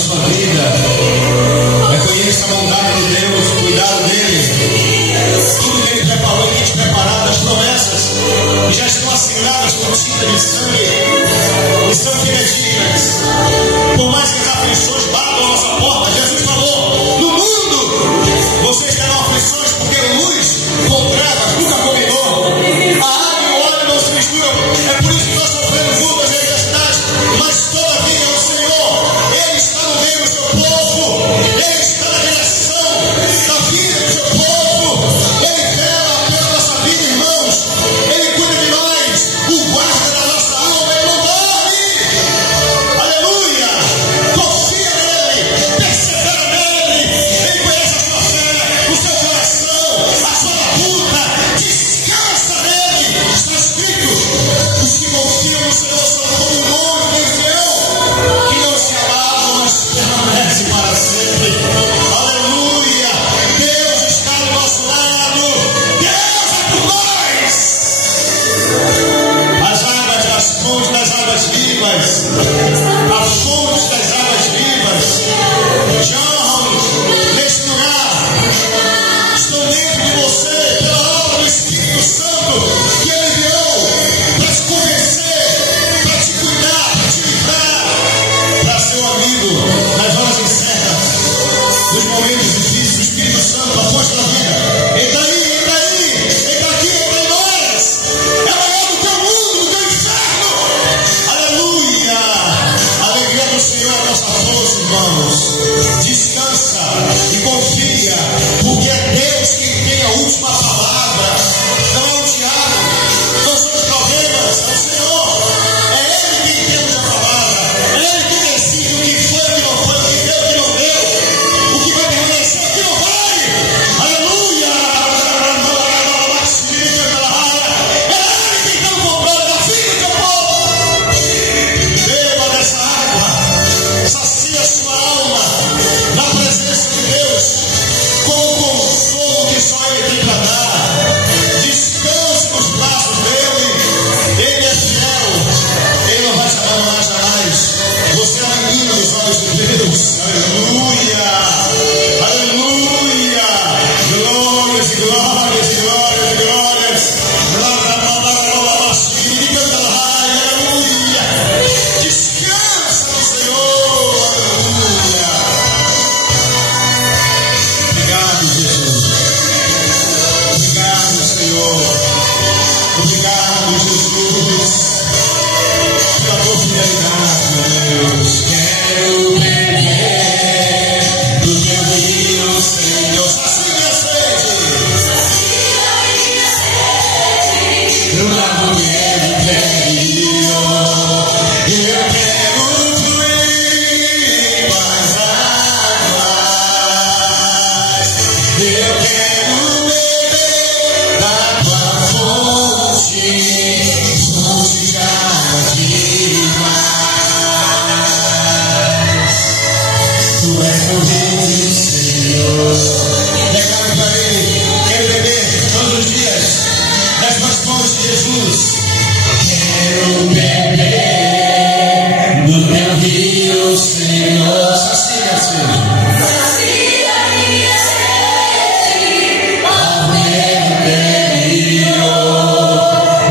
sua vida. Reconheça a bondade de Deus, o cuidado dele. Tudo que ele preparou e tem te preparado, as promessas que já estão assinadas com tinta de sangue e são fidedignas. Por mais que as aflições batam a nossa porta, Jesus falou: no mundo vocês terão aflições, porque luz com trevas nunca combinou. A água e o óleo não se misturam. É por isso que nós sofremos lutas e adversidades, mas todavia o Senhor, Ele está no meio do seu povo, Ele está na direção da vida do seu povo, Ele vela pela nossa vida, irmãos, Ele cuida de nós, o guarda da nossa alma, Ele não dorme. Aleluia! Confia nele, persevera nele, Ele conhece a sua fé, o seu coração, a sua luta, descansa nele. Está escrito: os que confiam no Senhor são como um monte em Sião, que não se abala, mas permanece para sempre. Aleluia! Deus está do nosso lado, Deus é por nós. As águas, as fontes das águas vivas, as fontes das águas vivas jorram neste lugar, estão dentro de você pela obra do Espírito Santo que Ele enviou para te convencer, para te cuidar, para te livrar, para ser um amigo nas horas incertas, nos momentos difíceis. O Espírito Santo, a fonte da vida, Ele está aí, Ele está aí, Ele está aqui, Ele está em nós. É maior do que o mundo, do que o inferno. Aleluia! A alegria do Senhor é a nossa força, irmãos. Descansa e confia, porque é Deus quem tem a última palavra. Não é o diabo, não são os problemas, é o Senhor. É Ele quem tem a última palavra. É Ele que decide o que foi, o que não foi, o que deu, o que não deu, o que vai permanecer, o que não vai. Aleluia! É Ele quem está no controle da vida do teu povo. Beba dessa água, sacia sua alma na presença de Deus, com o consolo que só Ele tem para dar. Descanse nos braços dele, Ele é fiel, Ele não vai te abandonar jamais. Você é a menina dos olhos de Deus. Aleluia! Aleluia! Glórias e glórias e glórias e glórias. Aleluia! Descansa no Senhor. Aleluia! Obrigado, Jesus. Obrigado, Senhor. Obrigado, Jesus, pela tua fidelidade, meu Deus. Quero beber do teu rio, Senhor. Sacia minha sede. Eu lavo meu interior. Eu quero fluir com as águas. Eu quero beber da tua fonte, fonte de águas vivas. Tu és meu Deus, Senhor. Declare para Ele: quero beber todos os dias das tuas fontes, Jesus. Quero beber do teu rio, Senhor. Sacia, Senhor.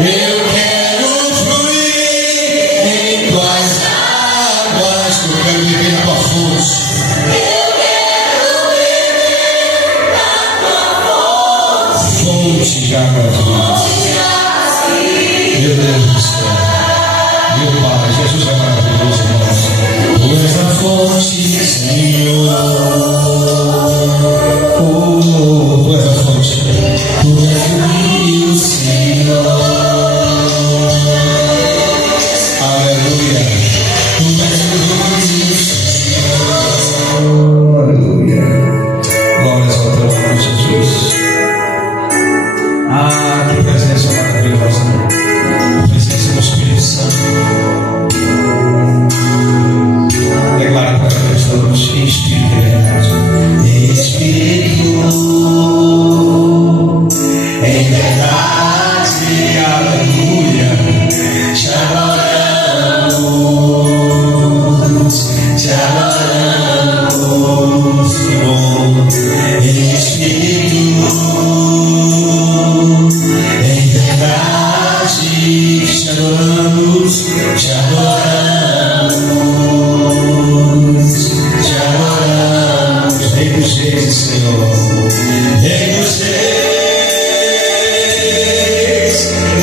Eu quero fluir em tuas águas. Eu quero beber na tua fonte. Fonte de águas vivas. Meu Deus do céu. Meu Pai, Jesus é maravilhoso, irmãos. Tu és a fonte, Senhor. Oh, tu és a fonte. Tu és o rio, Senhor. Aleluia. Tu és o rio, Senhor. Senhor. Rei dos reis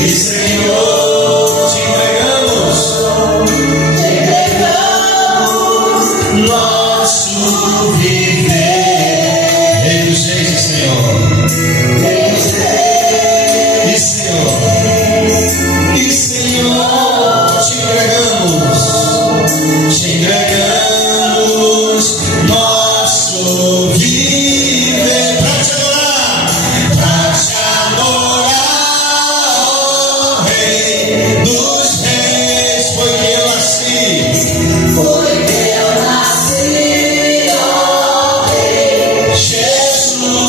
e Senhor, te entregamos nosso viver. Rei dos reis e Senhor. E Senhor, te entregamos nosso viver para te adorar, Rei dos reis. Foi que eu nasci, ó Rei Jesus.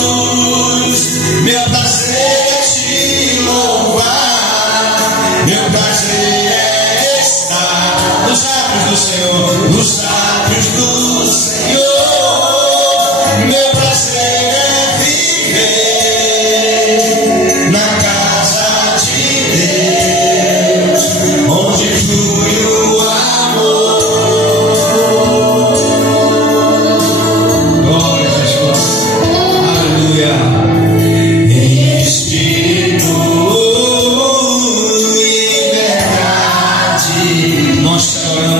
Meu prazer é te louvar, meu prazer é estar nos átrios do Senhor, nos átrios do Senhor. Meu prazer é viver na casa de Deus, onde flui o amor. Glória a Jesus, aleluia. Em espírito e verdade, nós te adoramos,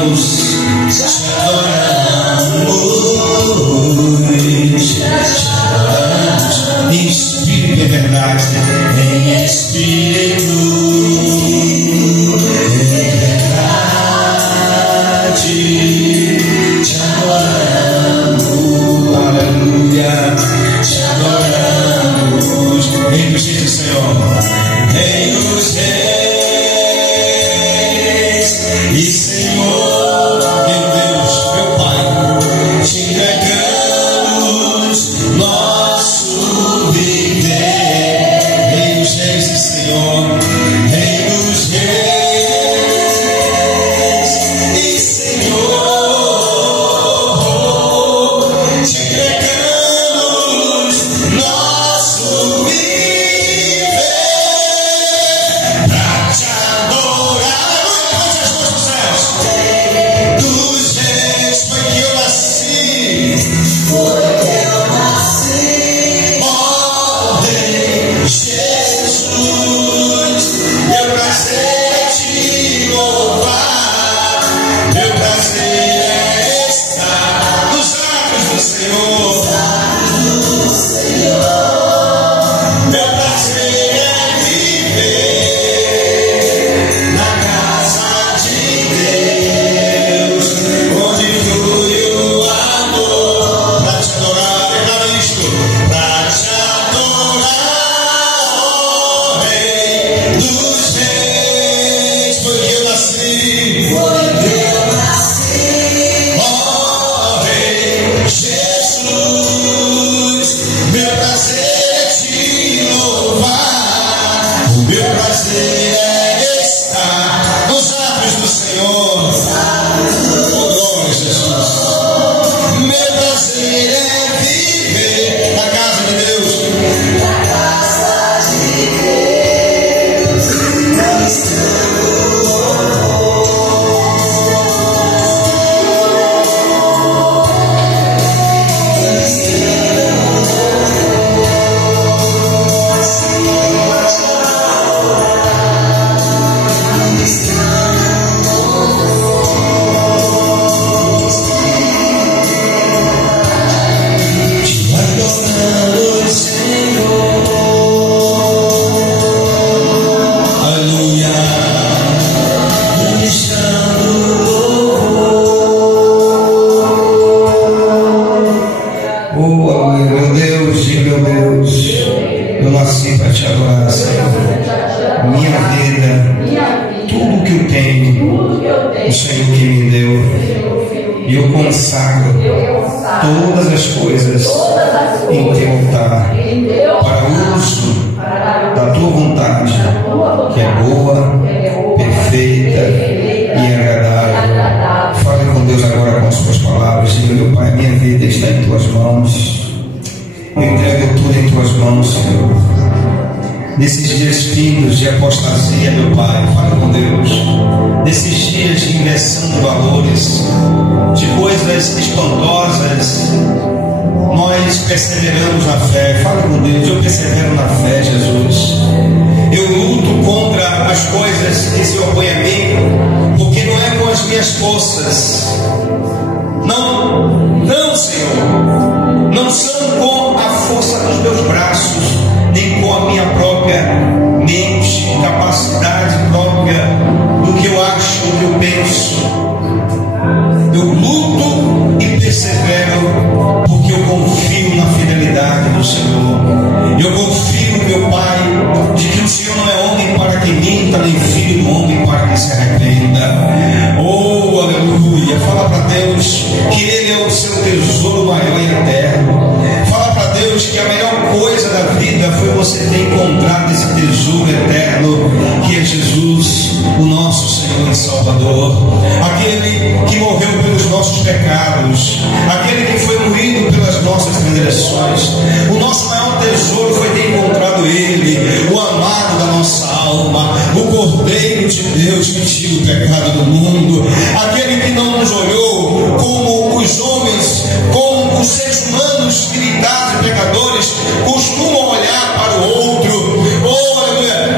em espírito e verdade, em espírito e verdade, te adoramos, aleluia, te adoramos, Rei dos reis, Senhor, Rei dos reis e Senhor, meu Deus, meu Pai, te entregamos nosso viver. Rei dos reis e Senhor, Rei dos reis e Senhor, te entregamos nosso viver pra te adorar. Levante as mãos dos céus. Dos reis foi que eu nasci, ó Rei Jesus. Meu prazer é te louvar, meu prazer é estar nos átrios do Senhor. Meu prazer é viver na casa de Deus, onde flui o amor. Pra te adorar, declara isto, pra te adorar, ó Rei dos reis. Foi que eu nasci, ó Rei Jesus. Meu prazer é te louvar, o meu prazer é estar nos átrios do Senhor. Oh, glória a Jesus. Meu prazer é viver na casa de Deus. Te adorando, Senhor. Aleluia. Ministrando louvor. Oh, meu Deus e meu Deus, eu nasci para te adorar, Senhor. Minha vida, tudo que eu tenho, o Senhor que me deu, e eu consagro todas as coisas em teu altar, para o uso da tua vontade, que é boa, perfeita e agradável. Fale com Deus agora com as suas palavras. Diga: meu Pai, minha vida está em tuas mãos. Eu entrego tudo em tuas mãos, Senhor. Nesses dias findos de apostasia, meu Pai, fale com Deus. Nesses dias de inversão de valores, de coisas espantosas, nós perseveramos na fé. Fala com Deus, eu persevero na fé, Jesus. Eu luto contra as coisas que se opõem a mim, porque não é com as minhas forças. Não, Senhor. Não são com a força dos meus braços, nem com a minha própria mente, capacidade própria do que eu acho, do que eu penso. Eu luto e persevero porque eu confio na fidelidade do Senhor. Eu confio, meu Pai, de que o Senhor não é homem para que minta, nem filho do homem para que se arrependa. Oh, aleluia! Fala para Deus que Ele é o seu tesouro maior e eterno. Fala para Deus que a melhor coisa da vida foi você ter encontrado esse tesouro eterno, que é Jesus, o nosso Senhor e Salvador, aquele que morreu pelos nossos pecados, aquele que foi moído pelas nossas transgressões. O nosso maior tesouro foi ter encontrado Ele, o amado da nossa alma, o Cordeiro de Deus que tira o pecado do mundo, aquele que não nos olhou como os homens, como os seres humanos limitados e pecadores costumam olhar para o outro,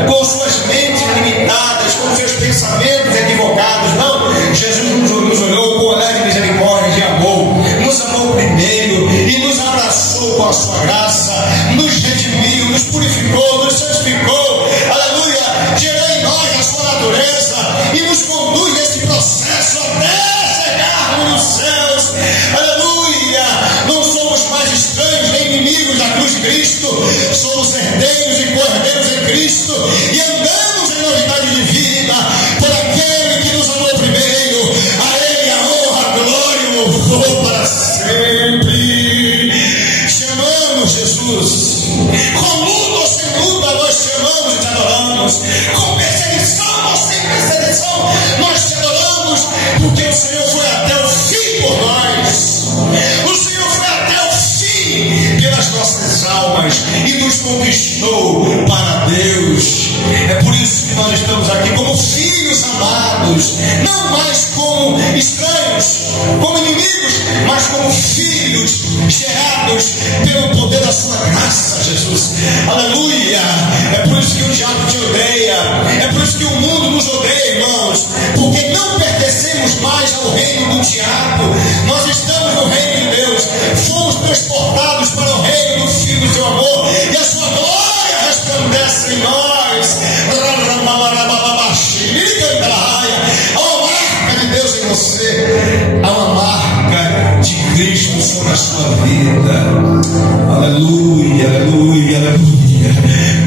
com suas mentes limitadas, com seus pensamentos equivocados. Não, Jesus nos olhou com um olhar de misericórdia, de amor, nos amou primeiro e nos abraçou com a sua graça, nos redimiu, nos purificou, nos santificou, aleluia, gerou em nós a sua natureza e nos conduz nesse processo até chegarmos nos céus, aleluia. Não somos mais estranhos nem inimigos da cruz de Cristo, somos herdeiros e co-herdeiros em Cristo e andamos em novidade de vida por aquele que nos amou primeiro. A Ele a honra, a glória e o louvor para sempre. Chamamos Jesus, com luta ou sem luta nós chamamos e te adoramos, com perseguição ou sem perseguição nós te adoramos, porque o Senhor foi até o fim por nós. O Senhor foi até o fim pelas nossas almas e nos conquistou para Deus. É por isso que nós estamos aqui como filhos amados, não mais como estranhos, como inimigos, mas como filhos gerados pelo poder da sua graça, Jesus. Aleluia! É por isso que o diabo te odeia, é por isso que o mundo nos odeia, irmãos, porque não pertencemos mais ao reino do diabo, nós estamos no reino de Deus, fomos transportados para o reino do Filho do seu amor e a sua glória resplandece em nós. Há uma marca de Deus em você, há uma marca de Cristo sobre a sua vida. Aleluia, aleluia, aleluia.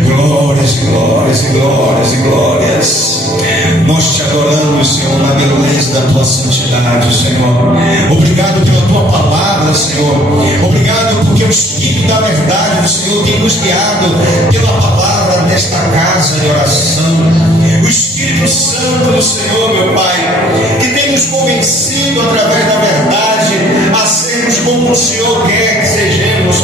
Glórias e glórias e glórias e glórias. Nós te adoramos, Senhor, na beleza da tua santidade, Senhor. Obrigado pela tua palavra, Senhor. Obrigado porque o Espírito da verdade do Senhor tem nos guiado pela palavra nesta casa de oração. O Espírito Santo do Senhor, meu Pai, que tem nos convencido através da verdade a sermos como o Senhor quer que sejamos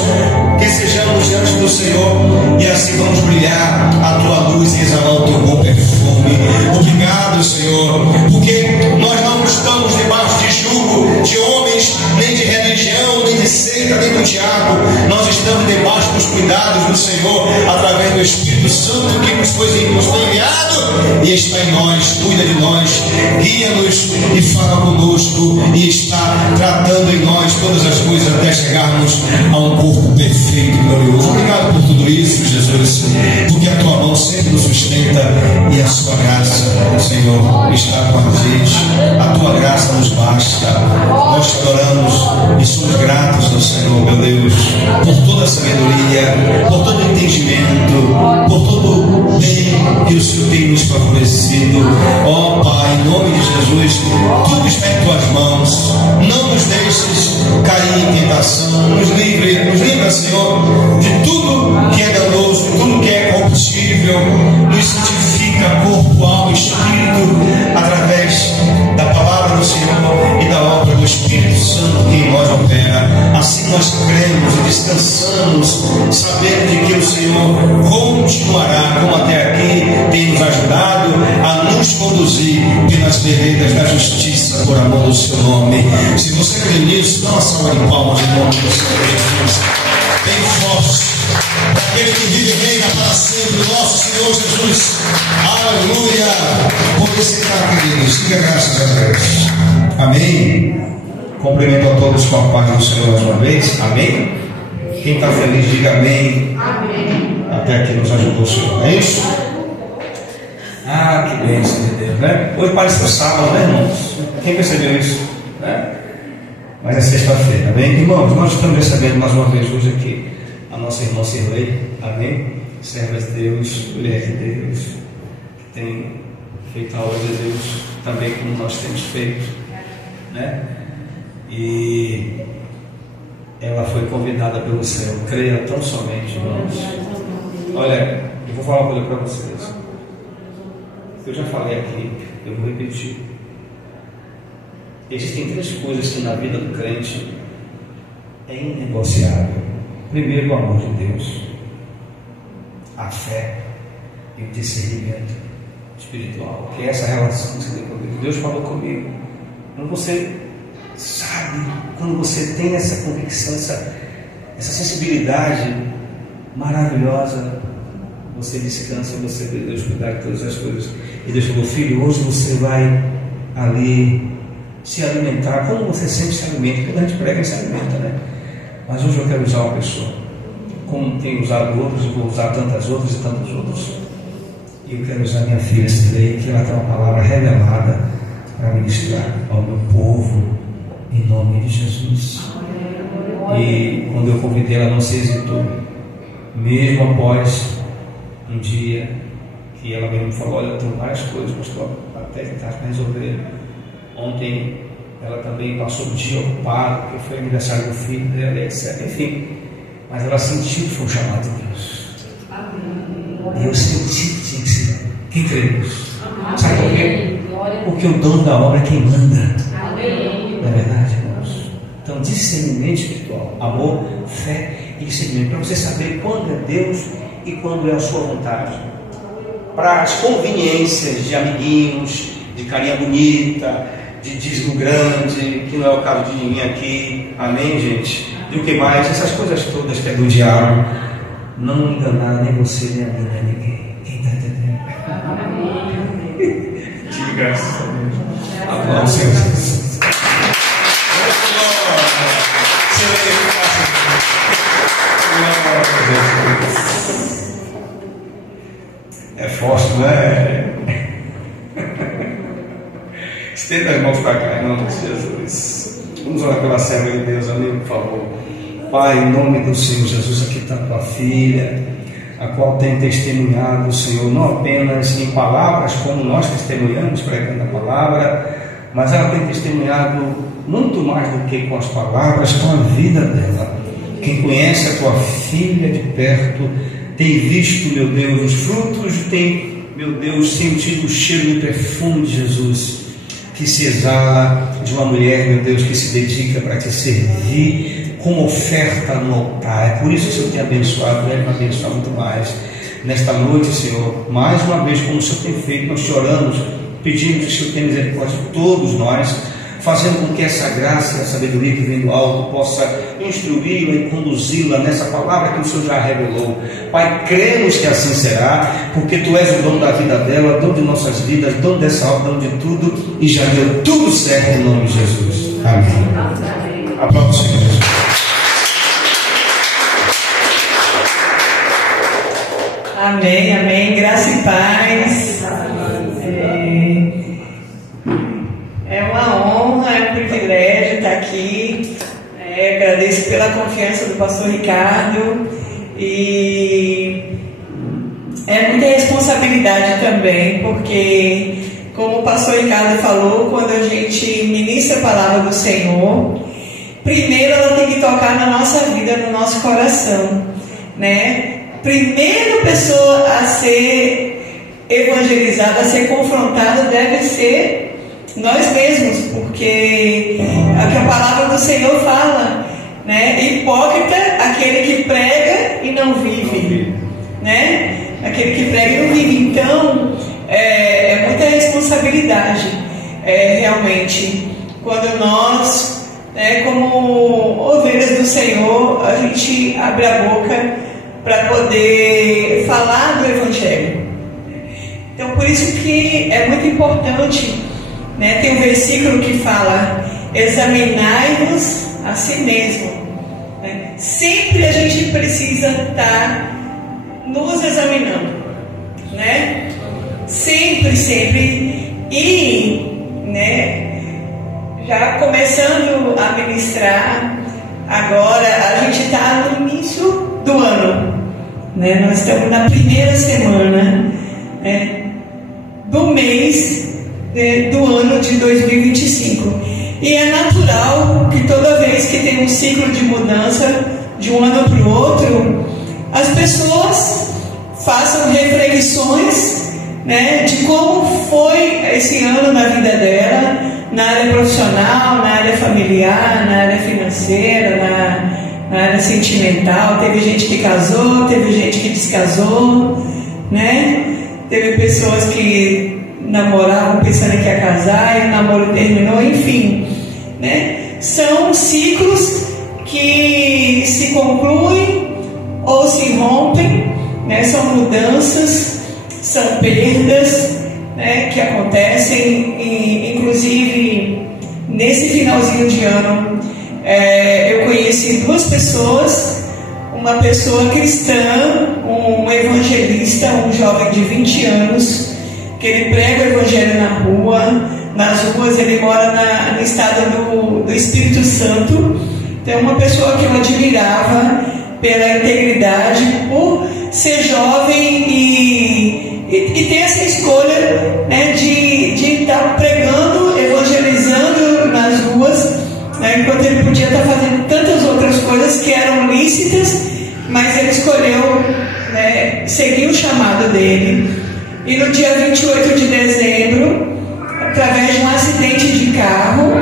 diante do Senhor, e assim vamos brilhar a tua luz e exalar o teu bom perfume. Obrigado, Senhor, porque nós não estamos debaixo de jugo de homens, nem de religião, nem de seita, nem do diabo. Nós estamos debaixo dos cuidados do Senhor, através do Espírito Santo que nos foi enviado e está em nós, cuida de nós, guia-nos e fala conosco e está tratando em nós todas as coisas até chegarmos a um corpo perfeito e glorioso. Obrigado por tudo isso, Jesus, porque a tua mão sempre nos sustenta e a sua graça, Senhor, está com a gente. A tua graça nos basta. Nós te adoramos e somos gratos ao Senhor, meu Deus, por toda a sabedoria, por todo o entendimento, por todo o bem que o Senhor tem nos favorecido. Ó Pai, em nome de Jesus, tudo está em tuas mãos. Não nos deixes cair em tentação. Nos livra, Senhor, de tudo que é danoso, de tudo que é corruptível. Nos santifica corpo, alma e espírito através da palavra do Senhor e da obra do Espírito Santo que em nós opera. Assim nós cremos e descansamos, sabendo de que o Senhor continuará, como até aqui tem nos ajudado, a nos conduzir pelas veredas da justiça por amor do seu nome. Se você crê nisso, dá uma salva de palmas em nome do Senhor Jesus. Bem forte. Aquele que vive e reina para sempre, nosso Senhor Jesus. Aleluia. Por esse cara, queridos, diga graças a Deus. Amém. Cumprimento a todos com a paz do Senhor mais uma vez. Amém. Quem está feliz, diga amém. Amém. Até aqui nos ajudou o Senhor. É isso? Ah, que bênção de Deus, né? Hoje parece o sábado, né, irmãos? Quem percebeu isso? Né? Mas é sexta-feira, amém? Irmãos, nós estamos recebendo mais uma vez hoje aqui a nossa irmã Cirlei, amém? Serva de Deus, mulher de Deus, que tem feito a obra de Deus também como nós temos feito, né? E ela foi convidada pelo céu. Creia tão somente, irmãos. Olha, eu vou falar uma coisa para vocês. Eu já falei aqui, eu vou repetir. Existem três coisas que na vida do crente é inegociável. Primeiro, o amor de Deus, a fé e o discernimento espiritual, que é essa relação que você tem com Deus. Deus falou comigo. Quando você sabe, quando você tem essa convicção, essa sensibilidade maravilhosa, você descansa, você vê Deus cuidar de todas as coisas. E Deus falou: filho, hoje você vai ali se alimentar como você sempre se alimenta. Quando a gente prega, se alimenta, né? Mas hoje eu quero usar uma pessoa, como tenho usado outros, eu vou usar tantas outras e tantos outros. E eu quero usar minha filha Cirlei, que ela tem uma palavra revelada para ministrar ao meu povo, em nome de Jesus. E quando eu convidei, ela não se hesitou, mesmo após um dia que ela mesmo falou: olha, eu tenho várias coisas, pastor, até que está para resolver. Ontem ela também passou o dia ocupado, porque foi aniversário do filho dela, etc. Enfim, mas ela sentiu que foi um chamado de Deus. E eu senti que tinha que ser. Quem crê nisso? Sabe por quê? Porque o dono da obra é quem manda. Não é verdade, irmãos? Então, discernimento espiritual, amor, fé e discernimento, para você saber quando é Deus e quando é a sua vontade. Para as conveniências de amiguinhos, de carinha bonita, de dízimo grande, que não é o caso de ninguém aqui, amém, gente? E o que mais? Essas coisas todas que é do diabo, não enganar nem você, nem a mim, nem ninguém. Quem está entendendo? De graças a Deus. Aplauda o Senhor Jesus. É forte, não é? Estenda as mãos para cá, em nome de Jesus. Vamos orar pela serva de Deus, amém, por favor. Pai, em nome do Senhor Jesus, aqui está a tua filha, a qual tem testemunhado, Senhor, não apenas em palavras, como nós testemunhamos pregando a palavra, mas ela tem testemunhado muito mais do que com as palavras, com a vida dela. Quem conhece a tua filha de perto tem visto, meu Deus, os frutos, tem, meu Deus, sentido o cheiro do perfume de Jesus, que se exala de uma mulher, meu Deus, que se dedica para te servir como oferta no altar. É por isso que o Senhor tem abençoado, deve me abençoar muito mais. Nesta noite, Senhor, mais uma vez, como o Senhor tem feito, nós te oramos, pedimos que o Senhor tenha misericórdia de todos nós, fazendo com que essa graça e a sabedoria que vem do alto possa instruí-la e conduzi-la nessa palavra que o Senhor já revelou. Pai, cremos que assim será, porque Tu és o dono da vida dela, dono de nossas vidas, dono dessa obra, dono de tudo, e já deu tudo certo em nome de Jesus. Amém. Aplauda o Senhor Jesus. Amém, amém, graça e paz. É uma honra, é um privilégio estar aqui. Agradeço pela confiança do pastor Ricardo, e é muita responsabilidade também, porque, como o pastor Ricardo falou, quando a gente ministra a palavra do Senhor, primeiro ela tem que tocar na nossa vida, no nosso coração, né? Primeira pessoa a ser evangelizada, a ser confrontada, deve ser nós mesmos, porque a palavra do Senhor fala, né? hipócrita aquele que prega e não vive, né? Aquele que prega e não vive. Então, é muita responsabilidade, realmente, quando nós, como ovelhas do Senhor, a gente abre a boca para poder falar do Evangelho. Então, por isso que é muito importante, né? Tem um versículo que fala: examinai-vos a si mesmo, né? Sempre a gente precisa estar nos examinando, né? Sempre. E, né, já começando a ministrar agora, a gente está no início do ano, né? Nós estamos na primeira semana, né, do mês, do ano de 2025. E é natural que toda vez que tem um ciclo de mudança de um ano para o outro, as pessoas façam reflexões, né, de como foi esse ano na vida dela, na área profissional, na área familiar, na área financeira, na área sentimental. Teve gente que casou, teve gente que descasou, né? Teve pessoas que namoravam pensando que ia casar e o namoro terminou, enfim, né? São ciclos que se concluem ou se rompem, né? São mudanças, são perdas, né, que acontecem. E, inclusive, nesse finalzinho de ano, eu conheci duas pessoas, uma pessoa cristã, um evangelista, um jovem de 20 anos, que ele prega o evangelho na rua, nas ruas. Ele mora no estado do Espírito Santo. Então, uma pessoa que eu admirava pela integridade, por ser jovem e ter essa escolha, né, de estar pregando, evangelizando nas ruas, né, enquanto ele podia estar fazendo tantas outras coisas que eram lícitas, mas ele escolheu, né, seguir o chamado dele. E no dia 28 de dezembro, através de um acidente de carro,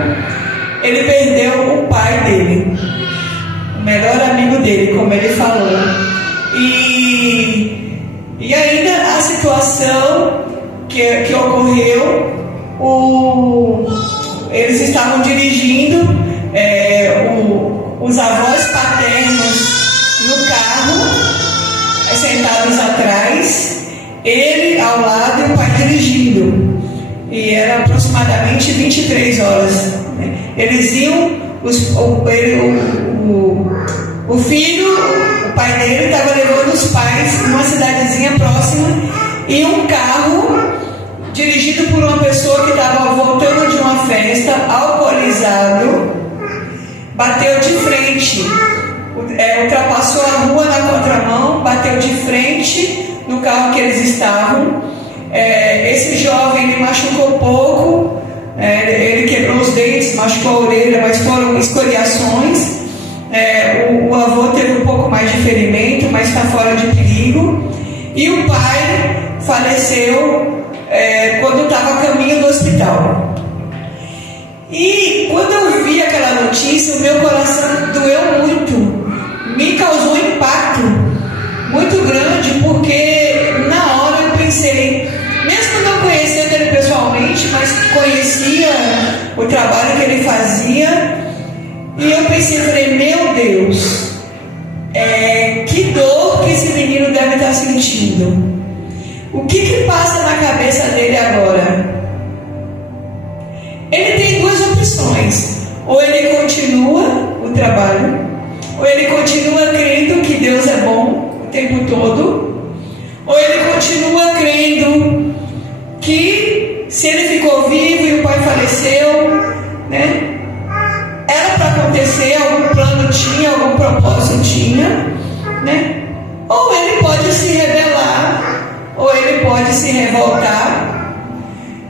ele perdeu o pai dele, o melhor amigo dele, como ele falou. E ainda a situação que ocorreu, eles estavam dirigindo, os avós paternos no carro, sentados atrás, ele ao lado e o pai dirigindo. E era aproximadamente 23 horas. Eles iam, o filho, o pai dele estava levando os pais numa cidadezinha próxima, e um carro dirigido por uma pessoa que estava voltando de uma festa, alcoolizado, bateu de frente, ultrapassou a rua na contramão, bateu de frente no carro que eles estavam. Esse jovem, ele machucou pouco, ele quebrou os dentes, machucou a orelha, mas foram escoriações. O avô teve um pouco mais de ferimento, mas está fora de perigo. E o pai faleceu quando estava a caminho do hospital. E quando eu vi aquela notícia, o meu coração doeu muito, me causou um impacto muito grande, porque na hora eu pensei, mesmo não conhecendo ele pessoalmente, mas conhecia o trabalho que ele fazia, e eu pensei, falei, meu Deus, que dor que esse menino deve estar sentindo. O que passa na cabeça dele agora? Ele tem duas opções: ou ele continua o trabalho, ou ele continua crendo que Deus é bom o tempo todo, ou ele continua crendo que se ele ficou vivo e o pai faleceu, né, era para acontecer, algum plano tinha, algum propósito tinha, né? Ou ele pode se rebelar, ou ele pode se revoltar,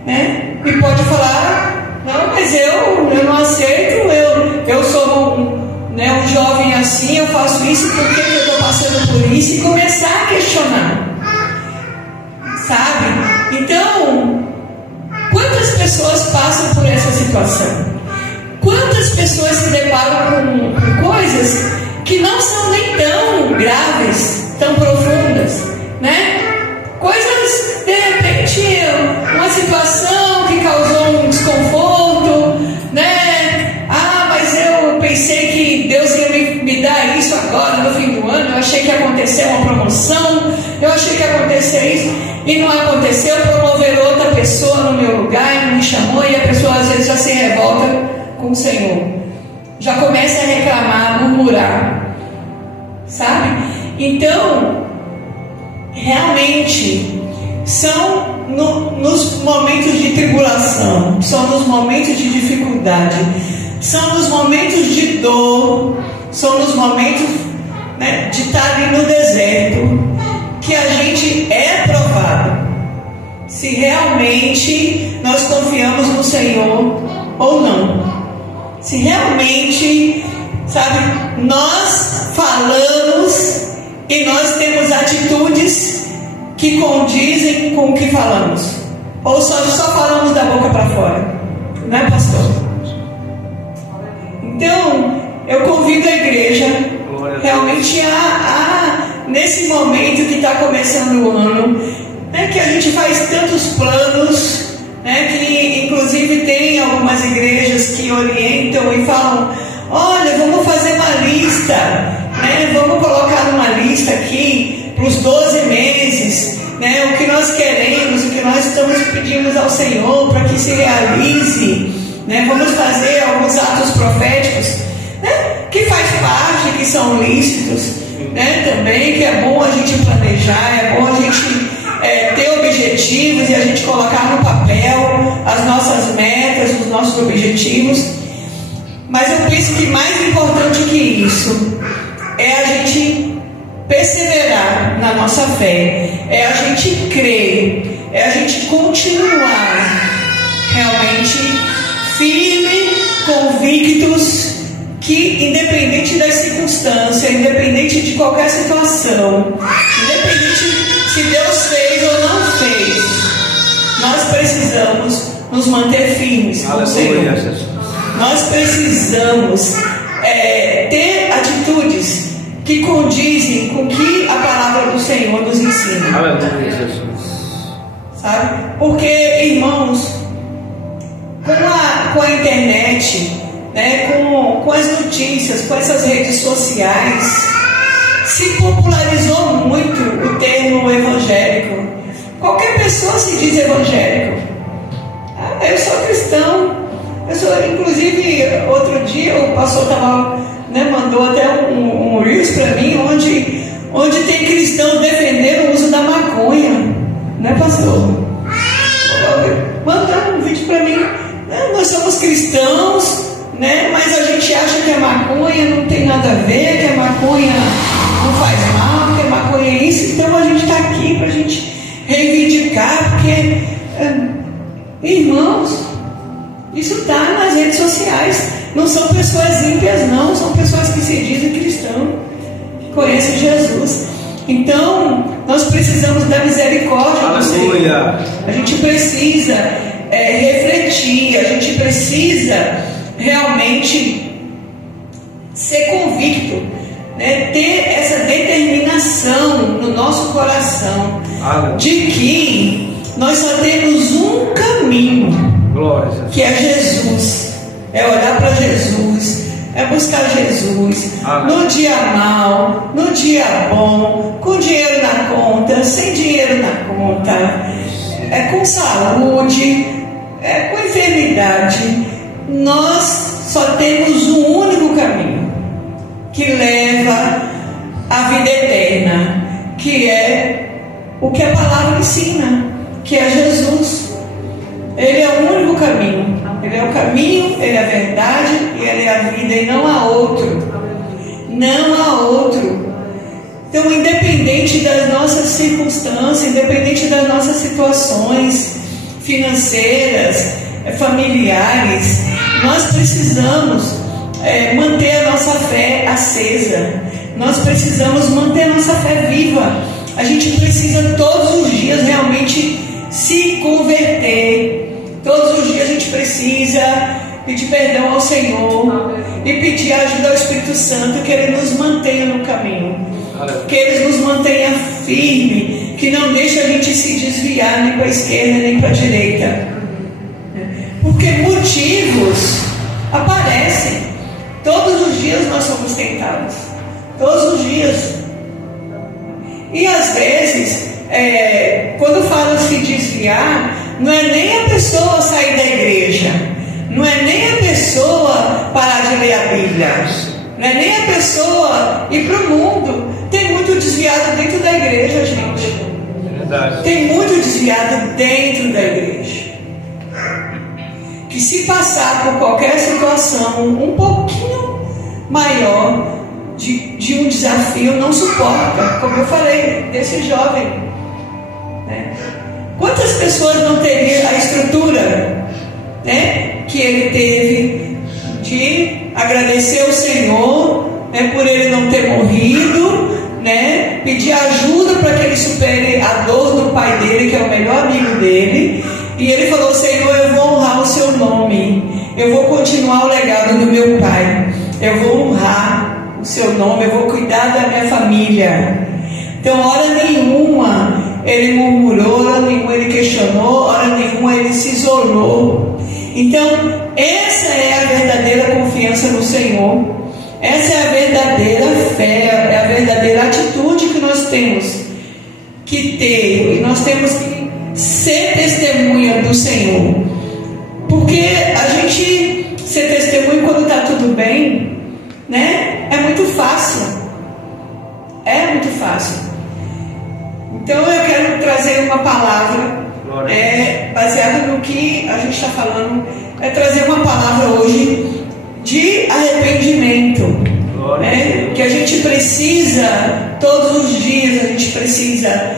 né? E pode falar, não, mas eu não aceito, eu sou um jovem assim, eu faço isso, por que eu estou passando por isso? E começar a questionar, sabe? Então, quantas pessoas passam por essa situação? Quantas pessoas se deparam com coisas que agora, no fim do ano, eu achei que ia acontecer uma promoção, eu achei que ia acontecer isso, e não aconteceu. Promover outra pessoa no meu lugar e não me chamou, e a pessoa às vezes já se revolta com o Senhor, já começa a reclamar, murmurar, sabe? Então, realmente, são nos momentos de tribulação, são nos momentos de dificuldade, são nos momentos de dor, são nos momentos, né, de estar ali no deserto, que a gente é provado se realmente nós confiamos no Senhor ou não. Se realmente, sabe, nós falamos e nós temos atitudes que condizem com o que falamos, ou só falamos da boca para fora, não é, pastor? Então, eu convido a igreja realmente nesse momento que está começando o ano, né, que a gente faz tantos planos, né, que inclusive tem algumas igrejas que orientam e falam: olha, vamos fazer uma lista, né, vamos colocar numa lista aqui para os 12 meses, né, o que nós queremos, o que nós estamos pedindo ao Senhor para que se realize, né, vamos fazer alguns atos proféticos, né, que faz parte, que são lícitos, né, também, que é bom a gente planejar, é bom a gente ter objetivos e a gente colocar no papel as nossas metas, os nossos objetivos. Mas eu penso que mais importante que isso é a gente perseverar na nossa fé, é a gente crer, é a gente continuar realmente firme, convictos, que independente das circunstâncias, independente de qualquer situação, independente se Deus fez ou não fez, nós precisamos nos manter firmes com o Senhor. Nós precisamos ter atitudes que condizem com o que a palavra do Senhor nos ensina. Aleluia, Jesus. Sabe? Porque, irmãos, com a internet, né, com as notícias, com essas redes sociais, se popularizou muito o termo evangélico. Qualquer pessoa se diz evangélico. Eu sou cristão. Inclusive, outro dia o pastor mandou até um reels para mim, onde tem cristãos defendendo o uso da maconha, né, pastor? Mandaram um vídeo para mim. Nós somos cristãos, né, mas a gente acha que a maconha não tem nada a ver, que a maconha não faz mal, que a maconha é isso. Então a gente está aqui para a gente reivindicar, porque, irmãos, isso está nas redes sociais. Não são pessoas ímpias, não. São pessoas que se dizem cristãos, que conhecem Jesus. Então, nós precisamos da misericórdia do Senhor. A gente precisa refletir. A gente precisa realmente ser convicto, né? Ter essa determinação no nosso coração de que nós só temos um caminho, que é Jesus, é olhar para Jesus, é buscar Jesus, no dia mal, no dia bom, com dinheiro na conta, sem dinheiro na conta, com saúde, com enfermidade. Nós só temos um único caminho que leva à vida eterna, que é o que a palavra ensina, que é Jesus. Ele é o único caminho. Ele é o caminho, Ele é a verdade e Ele é a vida, e não há outro. Não há outro. Então, independente das nossas circunstâncias, independente das nossas situações financeiras, familiares, nós precisamos manter a nossa fé acesa. Nós precisamos manter a nossa fé viva. A gente precisa todos os dias realmente se converter. Todos os dias a gente precisa pedir perdão ao Senhor e pedir a ajuda ao Espírito Santo, que Ele nos mantenha no caminho, que Ele nos mantenha firme, que não deixe a gente se desviar nem para a esquerda nem para a direita, porque motivos aparecem. Todos os dias nós somos tentados. Todos os dias. E às vezes, quando fala se desviar, não é nem a pessoa sair da igreja, não é nem a pessoa parar de ler a Bíblia, não é nem a pessoa ir para o mundo. Tem muito desviado dentro da igreja, gente. Verdade. Tem muito desviado dentro da igreja, que se passar por qualquer situação um pouquinho maior de um desafio, não suporta. Como eu falei desse jovem, né? Quantas pessoas não teriam a estrutura, né, que ele teve de agradecer ao Senhor, né, por ele não ter morrido, né, pedir ajuda para que ele supere a dor do pai dele, que é o melhor amigo dele. E ele falou: Senhor, eu vou honrar o seu nome, eu vou continuar o legado do meu pai, eu vou honrar o seu nome, eu vou cuidar da minha família. Então, hora nenhuma ele murmurou, hora nenhuma ele questionou, hora nenhuma ele se isolou. Então, essa é a verdadeira confiança no Senhor, essa é a verdadeira fé, é a verdadeira atitude que nós temos que ter, e nós temos que ser testemunha do Senhor. Porque a gente ser testemunha quando está tudo bem, né, é muito fácil. É muito fácil. Então eu quero trazer uma palavra baseada no que a gente está falando, trazer uma palavra hoje de arrependimento, né? Que a gente precisa, todos os dias a gente precisa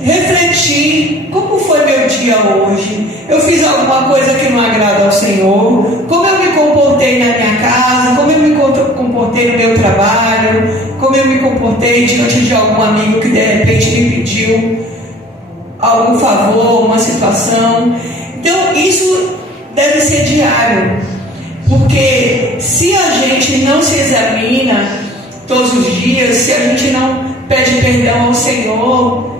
refletir: como foi meu dia hoje? Eu fiz alguma coisa que não agrada ao Senhor? Como eu me comportei na minha casa? Como eu me comportei no meu trabalho? Como eu me comportei diante de algum amigo que de repente me pediu algum favor, uma situação? Então isso deve ser diário, porque se a gente não se examina todos os dias, se a gente não pede perdão ao Senhor,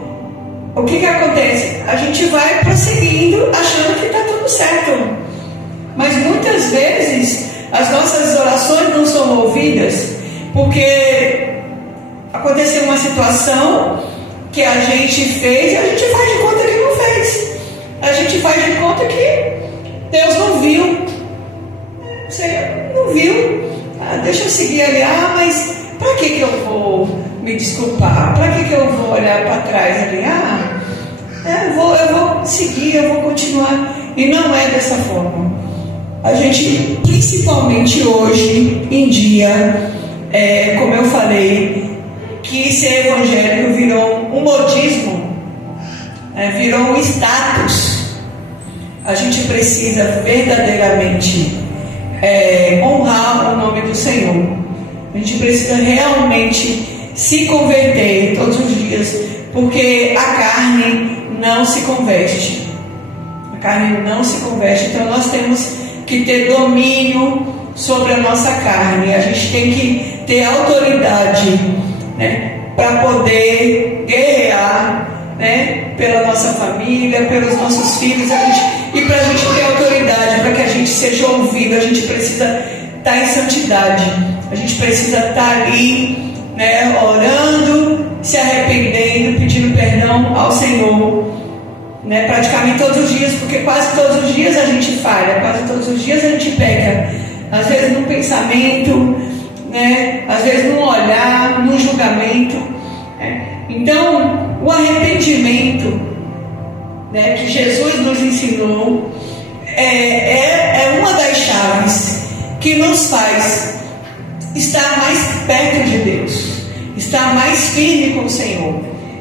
o que acontece? A gente vai prosseguindo achando que está tudo certo, mas muitas vezes as nossas orações não são ouvidas, porque aconteceu uma situação que a gente fez e a gente faz de conta que não fez, a gente faz de conta que Deus não viu. Você não viu? Deixa eu seguir ali. Mas para que eu vou me desculpar? Para que eu vou olhar para trás ali? Eu vou seguir, eu vou continuar. E não é dessa forma. A gente, principalmente hoje em dia, como eu falei, que ser evangélico virou um modismo, virou um status. A gente precisa verdadeiramente honrar o nome do Senhor. A gente precisa realmente se converter todos os dias, porque a carne não se converte. A carne não se converte. Então nós temos que ter domínio sobre a nossa carne. A gente tem que ter autoridade, né, para poder guerrear, né, pela nossa família, pelos nossos filhos. E para a gente ter autoridade, para que a gente seja ouvido, a gente precisa estar em santidade. A gente precisa estar ali, né, orando, se arrependendo, pedindo perdão ao Senhor, né, praticamente todos os dias, porque quase todos os dias a gente falha, quase todos os dias a gente peca, às vezes num pensamento, né, às vezes num olhar, num julgamento, né. Então o arrependimento, né, que Jesus nos ensinou é uma das chaves que nos faz estar mais perto de Deus, estar mais firme com o Senhor,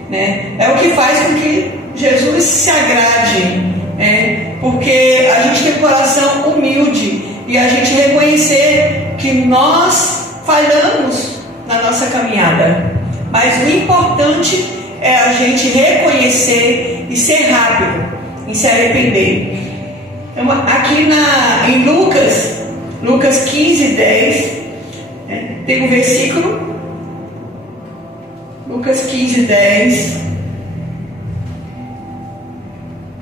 né? É o que faz com que Jesus se agrade, né? Porque a gente tem um coração humilde e a gente reconhecer que nós falhamos na nossa caminhada, mas o importante é a gente reconhecer e ser rápido em se arrepender. Então, aqui em Lucas 15, 10, tem um versículo, Lucas 15, 10,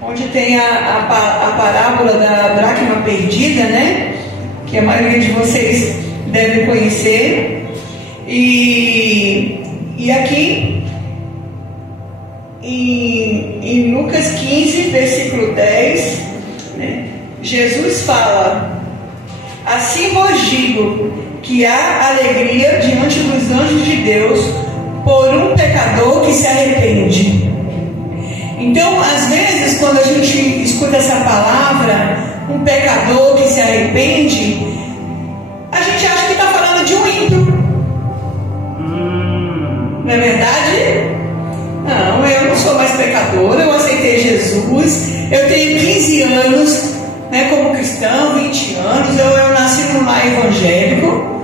onde tem a parábola da dracma perdida, né? Que a maioria de vocês devem conhecer. E aqui em Lucas 15, versículo 10, né, Jesus fala: assim vos digo que há alegria diante dos anjos de Deus por um pecador que se arrepende. Então, às vezes, quando a gente escuta essa palavra, um pecador que se arrepende, a gente acha que está falando de um ímpio. Não é verdade? Não, eu não sou mais pecador, eu aceitei Jesus, eu tenho 15 anos, né, como cristão, 20 anos, eu nasci num lar evangélico.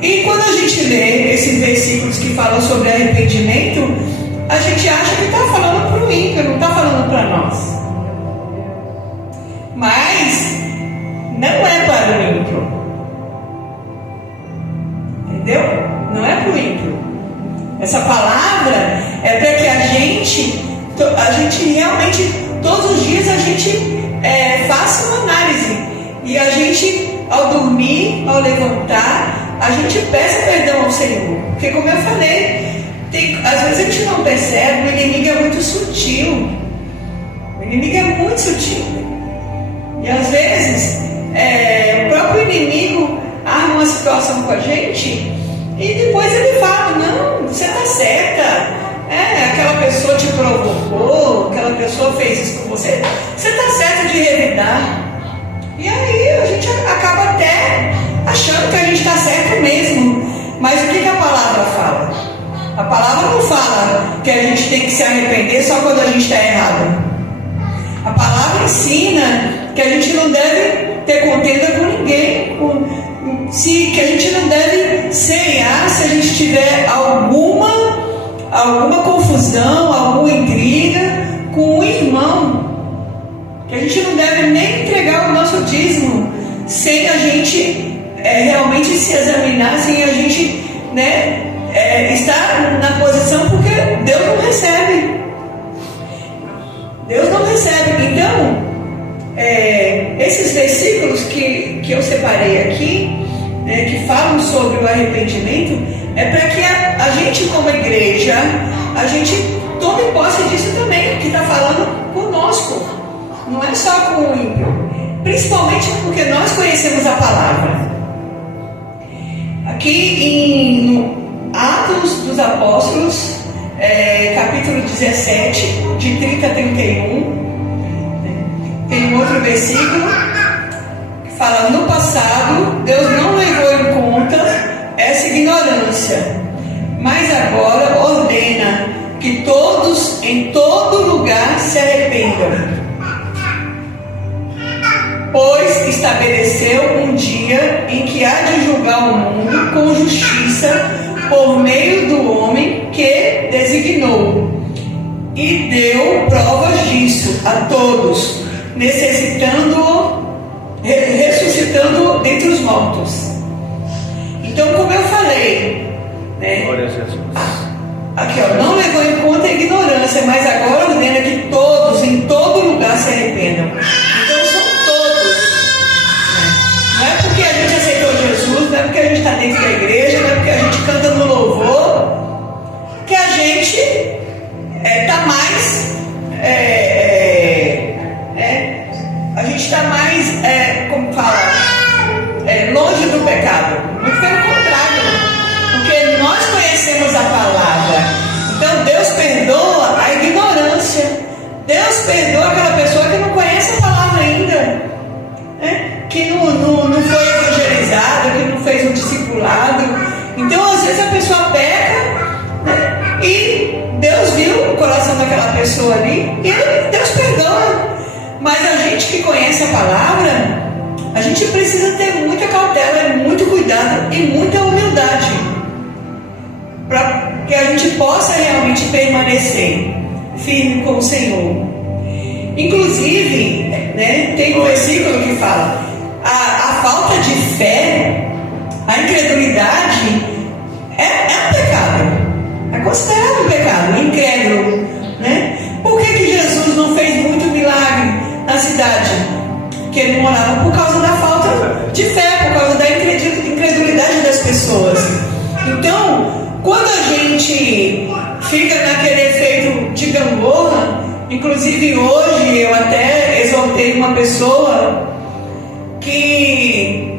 E quando a gente lê esses versículos que falam sobre arrependimento, a gente acha que está falando para o ímpio, não está falando para nós. Mas não é para o ímpio, entendeu? Não é para o ímpio. Essa palavra é para que a gente realmente, todos os dias a gente faça uma análise. E a gente, ao dormir, ao levantar, a gente peça perdão ao Senhor. Porque, como eu falei, às vezes a gente não percebe, o inimigo é muito sutil. O inimigo é muito sutil. E às vezes, o próprio inimigo arma uma situação com a gente e depois ele fala: não, você está certa. Aquela pessoa te provocou, aquela pessoa fez isso com você. Você está certo de revidar. E aí a gente acaba até achando que a gente está certo mesmo. Mas o que a palavra fala? A palavra não fala que a gente tem que se arrepender só quando a gente está errado. A palavra ensina que a gente não deve ter contenda com ninguém, que a gente não deve ceiar se a gente tiver alguma confusão, alguma intriga com um irmão. Que a gente não deve nem entregar o nosso dízimo sem a gente realmente se examinar, sem a gente estar na posição, porque Deus não recebe. Deus não recebe. Então, esses versículos que eu separei aqui, que falam sobre o arrependimento, é para que a gente, como igreja, a gente tome posse disso também, que está falando conosco, não é só com o ímpio, principalmente porque nós conhecemos a palavra. Aqui em Atos dos Apóstolos, capítulo 17, de 30 a 31, tem um outro versículo que fala: no passado Deus não levou em conta essa ignorância, mas agora ordena que todos em todo lugar se arrependam, pois estabeleceu um dia em que há de julgar o mundo com justiça por meio do homem que designou, e deu provas disso a todos, ressuscitando dentre os mortos. Então, como eu falei, Glória a Jesus. Aqui, não levou em conta a ignorância, mas agora ordena que todos, em todo lugar, se arrependam. Então, são todos. Não é porque a gente aceitou Jesus, não é porque a gente está dentro da igreja, não é porque a gente canta no louvor, que a gente está mais. A gente está mais, como fala, longe do pecado. Muito pelo contrário, porque nós conhecemos a palavra. Então Deus perdoa a ignorância. Deus perdoa aquela pessoa que não conhece a palavra ainda, que não foi evangelizada, que não fez um discipulado. Então às vezes a pessoa peca, e Deus viu o coração daquela pessoa ali e Deus perdoa. Mas a gente que conhece a palavra, a gente precisa ter muita cautela, muito cuidado e muita humildade, para que a gente possa realmente permanecer firme com o Senhor. Inclusive, tem um versículo que fala: a falta de fé, a incredulidade é um pecado, é considerado um pecado, incrédulo, Por que Jesus não fez muito milagre na cidade que ele morava? Por causa da falta de fé, por causa da incredulidade das pessoas. Então, fica naquele efeito de gangorra. Inclusive hoje eu até exortei uma pessoa que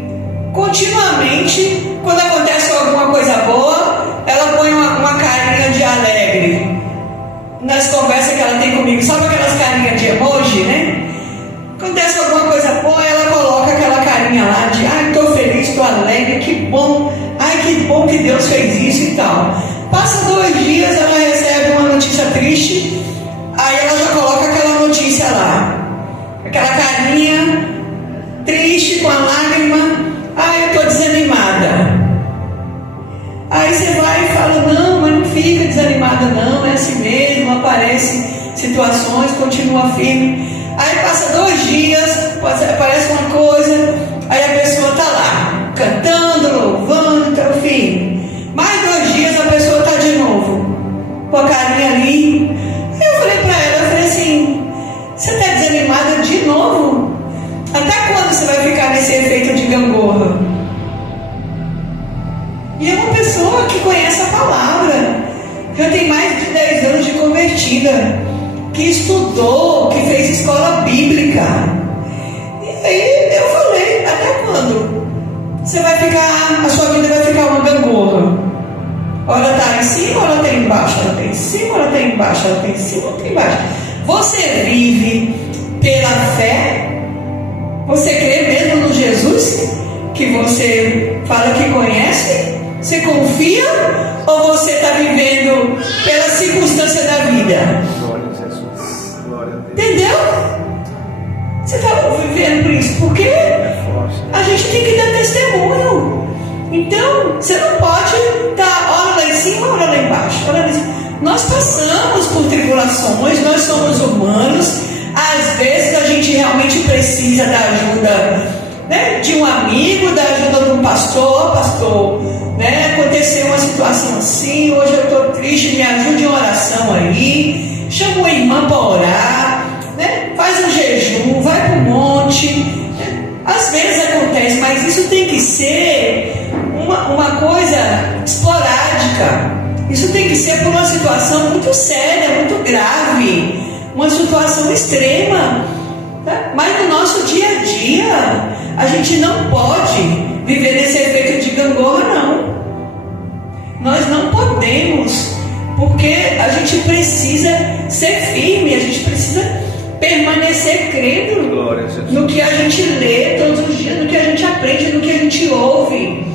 continuamente, quando acontece alguma coisa boa, ela põe uma carinha de alegre nas conversas que ela tem comigo. Sabe aquelas carinhas de emoji, né? Acontece alguma coisa boa, ela coloca aquela carinha lá de ai, estou feliz, estou alegre, que bom, ai, que bom que Deus fez isso e tal. Passa 2 dias, ela recebe uma notícia triste, aí ela já coloca aquela notícia lá, aquela carinha triste com a lágrima, ai, eu estou desanimada. Aí você vai e fala, não, mas não fica desanimada não, é assim mesmo, aparecem situações, continua firme. Aí passa 2 dias, aparece uma coisa, aí a pessoa está lá, cantando, louvando, até o fim. Mais 2 dias a pessoa está de novo, com a carinha ali. Aí eu falei para ela, eu falei assim, você está desanimada de novo? Até quando você vai ficar nesse efeito de gangorra? E é uma pessoa que conhece a palavra, já tem mais de 10 anos de convertida, que estudou, que fez escola bíblica. E aí eu falei, até quando? Você vai ficar, a sua vida vai ficar uma gangorra. Ela está em cima, ela está embaixo, ela está em cima, ela está embaixo, ela está em cima, ela está embaixo. Você vive pela fé? Você crê mesmo no Jesus que você fala que conhece? Você confia? Ou você está vivendo pela circunstância da vida? Glória a Jesus. Glória a Deus. Entendeu? Você está vivendo por isso? Porque a gente tem que dar testemunho. Então, você não pode estar hora lá em cima, hora lá embaixo. Hora lá em cima. Nós passamos por tribulações, nós somos humanos. Às vezes a gente realmente precisa da ajuda, né, de um amigo, da ajuda de um pastor, né, aconteceu uma situação assim, hoje eu estou triste, me ajude em oração aí, chama uma irmã para orar, né, faz um jejum, vai para o monte, né. Às vezes acontece, mas isso tem que ser uma coisa esporádica, isso tem que ser por uma situação muito séria, muito grave, uma situação extrema, tá? Mas no nosso dia a dia a gente não pode viver nesse efeito de gangorra, não. Nós não podemos, porque a gente precisa ser firme, a gente precisa permanecer crendo no que a gente lê todos os dias, no que a gente aprende, no que a gente ouve,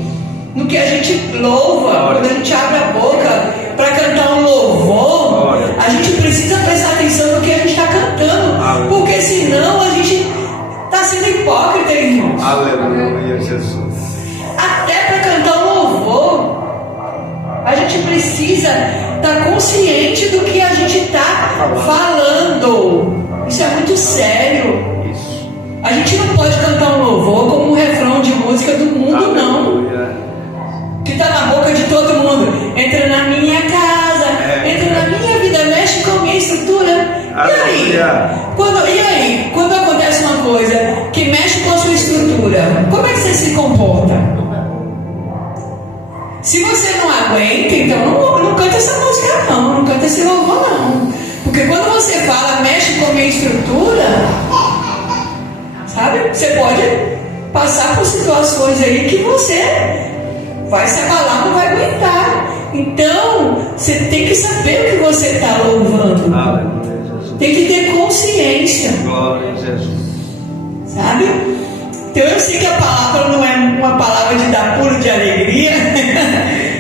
no que a gente louva. Quando a gente abre a boca para cantar um louvor, a gente precisa prestar atenção no que a gente está cantando, porque senão a gente está sendo hipócrita, irmãos. Aleluia, Jesus. Até para cantar um louvor, a gente precisa estar consciente do que a gente está falando. Isso é muito sério. A gente não pode cantar um louvor como um refrão de música do mundo, não. Que está na boca de todo mundo. Entra na minha casa, entra na minha vida, mexe com a minha estrutura. E aí? Quando acontece uma coisa que mexe com a sua estrutura, como é que você se comporta? Se você não aguenta, então não canta essa música não canta esse louvor não. Porque quando você fala, mexe com a minha estrutura, sabe? Você pode passar por situações aí que você vai se abalar, não vai aguentar. Então, você tem que saber o que você está louvando. Tem que ter consciência. Glória a Jesus. Sabe? Então eu sei que a palavra não é uma palavra de dar pulo de alegria.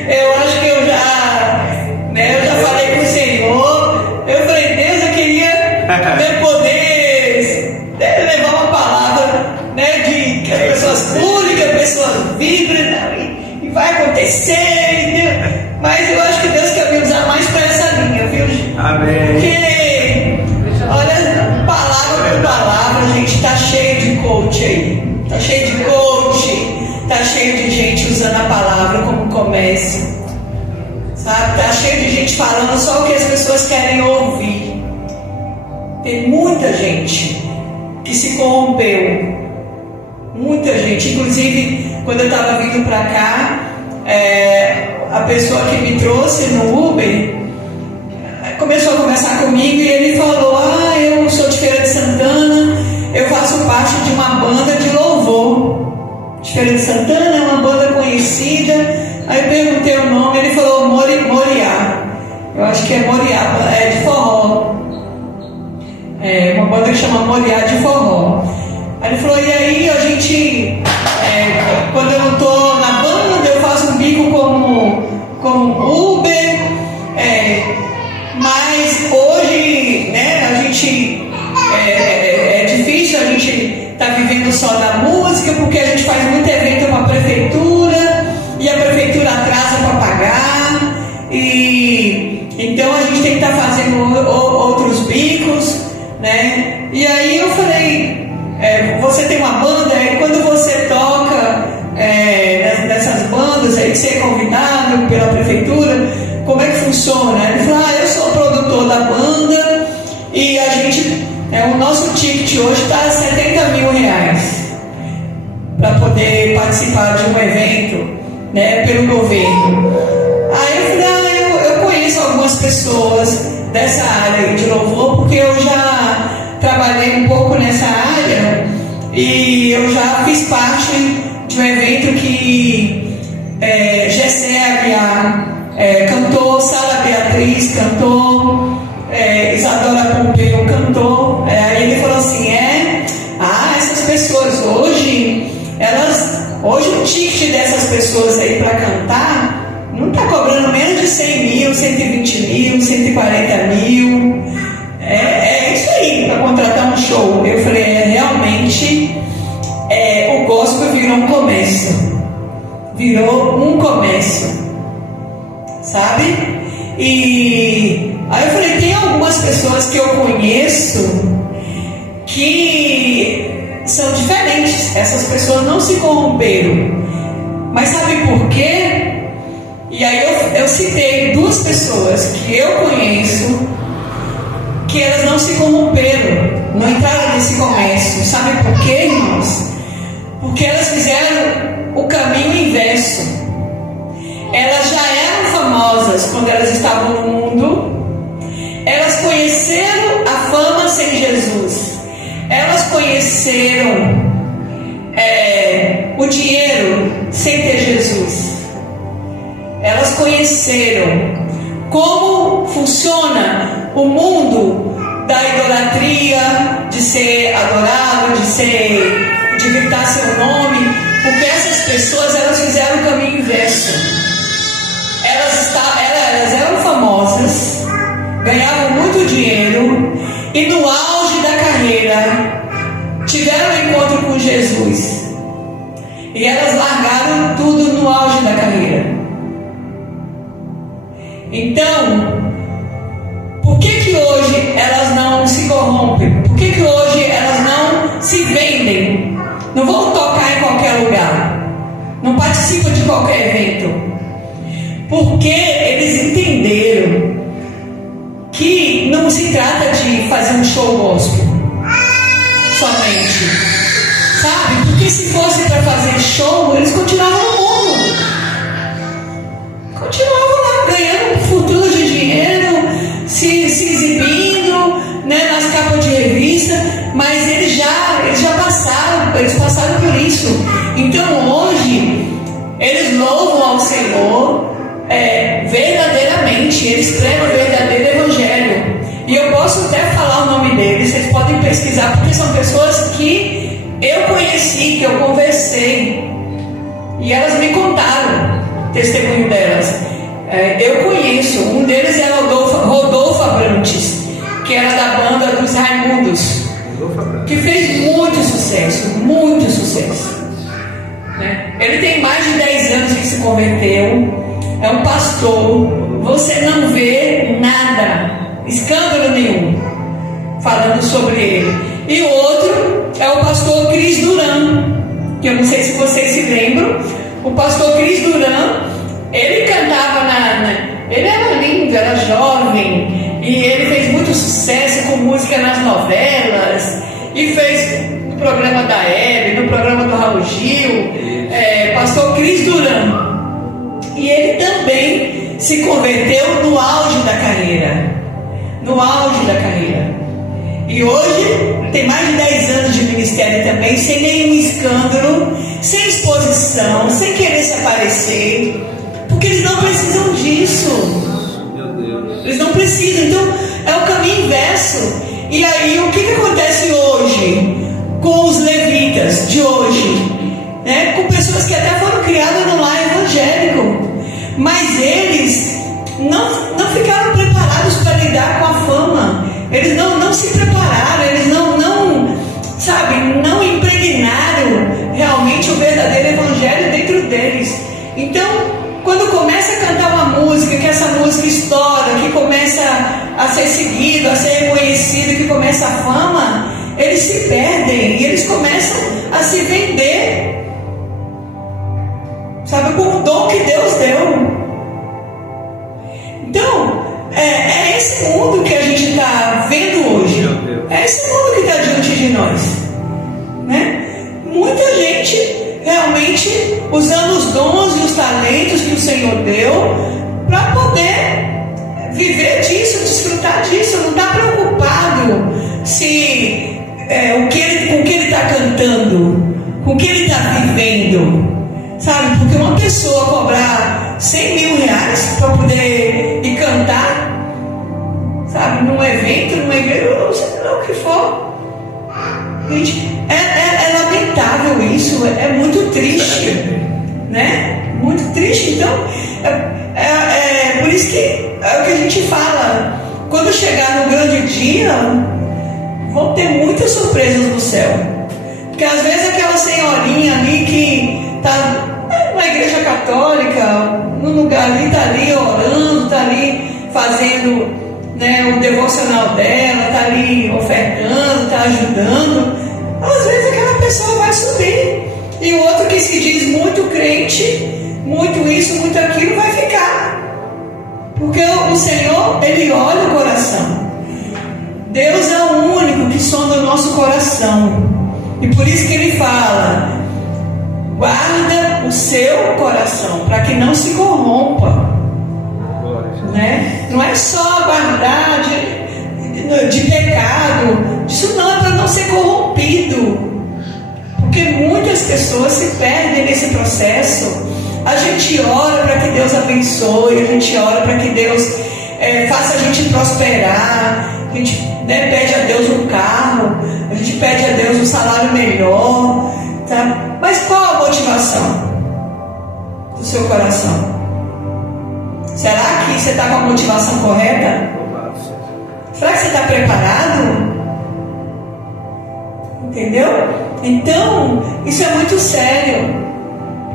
Eu acho que eu já falei com o Senhor. Eu falei, Deus, eu queria poder levar uma palavra, né, de que as pessoas pulem, que as pessoas vibrem, e vai acontecer, entendeu? Mas eu acho que Deus quer me usar mais para essa linha, viu? Amém. Porque, olha, palavra por palavra, gente, tá cheio de coach aí. Tá cheio de coach, tá cheio de gente usando a palavra como comércio, sabe? Tá cheio de gente falando só o que as pessoas querem ouvir. Tem muita gente que se corrompeu, muita gente. Inclusive, quando eu estava vindo para cá, a pessoa que me trouxe no Uber, começou a conversar comigo e ele falou: eu sou de Feira de Santana, eu faço parte de uma banda de louvor. De Feira de Santana, é uma banda conhecida. Aí eu perguntei o nome, ele falou Moriá. Eu acho que é Moriá, é de forró. É uma banda que chama Moriá de forró. Aí ele falou: e aí a gente, quando eu não estou na banda, eu faço um bico como Uber, mas hoje, né, a gente é difícil a gente estar vivendo só da música, porque a gente faz muito evento para a prefeitura e a prefeitura atrasa para pagar, e então a gente tem que estar fazendo outros bicos, né? E aí eu falei: você tem uma banda, e quando você toca nessas bandas aí que você é convidado pela prefeitura, como é que funciona? Ele falou: eu sou o produtor da banda e a gente, o nosso ticket hoje está a R$70 mil para poder participar de um evento, né, pelo governo. Aí eu falei: eu conheço algumas pessoas dessa área de louvor, porque eu já trabalhei um pouco nessa área e eu já fiz parte de um evento que Gessé Aguiar cantou, Sara Beatriz cantou, Isadora Pompeu cantou. Aí ele falou assim: essas pessoas hoje o ticket dessas pessoas aí para cantar não está cobrando menos de 100 mil, 120 mil, 140 mil. É isso aí, para contratar um show. Eu falei: realmente o gospel virou um comércio. Virou um comércio, sabe? E aí eu falei: tem algumas pessoas que eu conheço que são diferentes. Essas pessoas não se corromperam. Mas sabe por quê? E aí eu citei duas pessoas que eu conheço que elas não se corromperam, não entraram nesse comércio. Sabe por quê, irmãos? Porque elas fizeram o caminho inverso. Elas já eram famosas quando elas estavam no mundo. Elas conheceram a fama sem Jesus. Elas conheceram o dinheiro sem ter Jesus. Elas conheceram como funciona o mundo da idolatria, de ser adorado, de gritar seu nome, porque essas pessoas elas fizeram o caminho inverso. Elas eram famosas, ganhavam muito dinheiro e no auge da carreira tiveram um encontro com Jesus e elas largaram tudo no auge da carreira. Então, por que hoje elas não se corrompem? Por que hoje elas não se vendem? Não vão tocar em qualquer lugar, não participam de qualquer evento, porque eles entenderam que não se trata de fazer um show gospel somente, sabe? Porque se fosse para fazer show, eles continuavam no mundo, continuavam lá ganhando fortuna de dinheiro, se exibindo, né, nas capas de revista, mas eles já passaram por isso. Então hoje eles louvam ao Senhor verdadeiramente, eles pregam o verdadeiro evangelho. E eu posso até falar o nome deles, vocês podem pesquisar, porque são pessoas que eu conheci, que eu conversei, e elas me contaram o testemunho delas. Eu conheço, um deles é Rodolfo Abrantes, que era da banda dos Raimundos, que fez muito sucesso, né? Ele tem mais de 10 anos que se converteu, é um pastor, você não vê nada, escândalo nenhum falando sobre ele. E o outro é o pastor Cris Duran, que eu não sei se vocês se lembram. O pastor Cris Duran, ele cantava ele era lindo, era jovem, e ele fez muito sucesso com música nas novelas, e fez no programa da Hebe, no programa do Raul Gil, pastor Cris Duran. E ele também se converteu no auge da carreira. no auge da carreira. E hoje tem mais de 10 anos de ministério também, sem nenhum escândalo, sem exposição, sem querer se aparecer, porque eles não precisam disso. Meu Deus. Eles não precisam. Então é o caminho inverso. E aí o que acontece hoje com os levitas de hoje, né? Com pessoas que até foram criadas no lar evangélico, mas eles não ficaram preparados para lidar com a fama. Eles não se prepararam, eles não impregnaram realmente o verdadeiro evangelho dentro deles. Então, quando começa a cantar uma música, que essa música estoura, que começa a ser seguido, a ser reconhecido, que começa a fama, eles se perdem e eles começam a se vender, sabe, como dom que Deus deu. Então, é esse mundo que a gente está vendo hoje. É esse mundo que está diante de nós, né? Muita gente realmente usando os dons e os talentos que o Senhor deu para poder viver disso, desfrutar disso. Não está preocupado se com o que ele está cantando, com o que ele está vivendo, sabe? Porque uma pessoa cobrar 100 mil reais para poder ir cantar, sabe, num evento, numa igreja, ou seja lá o que for, gente, é lamentável isso, é muito triste, né? Muito triste. Então, por isso que é o que a gente fala, quando chegar no grande dia, vão ter muitas surpresas no céu, porque às vezes aquela senhorinha ali que está na igreja católica, no lugar ali, está ali orando, está ali fazendo, né, o devocional dela, está ali ofertando, está ajudando, às vezes aquela pessoa vai subir, e o outro que se diz muito crente, muito isso, muito aquilo, vai ficar, porque o Senhor, Ele olha o coração. Deus é o único que sonda o nosso coração, e por isso que Ele fala: guarda o seu coração, para que não se corrompa, né? Não é só guardar de pecado, isso não é para não ser corrompido, porque muitas pessoas se perdem nesse processo. A gente ora para que Deus abençoe, a gente ora para que Deus faça a gente prosperar, a gente, né, pede a Deus um carro, a gente pede a Deus um salário melhor, tá? Mas qual a motivação do seu coração? Será que você está com a motivação correta? Será que você está preparado? Entendeu? Então, isso é muito sério,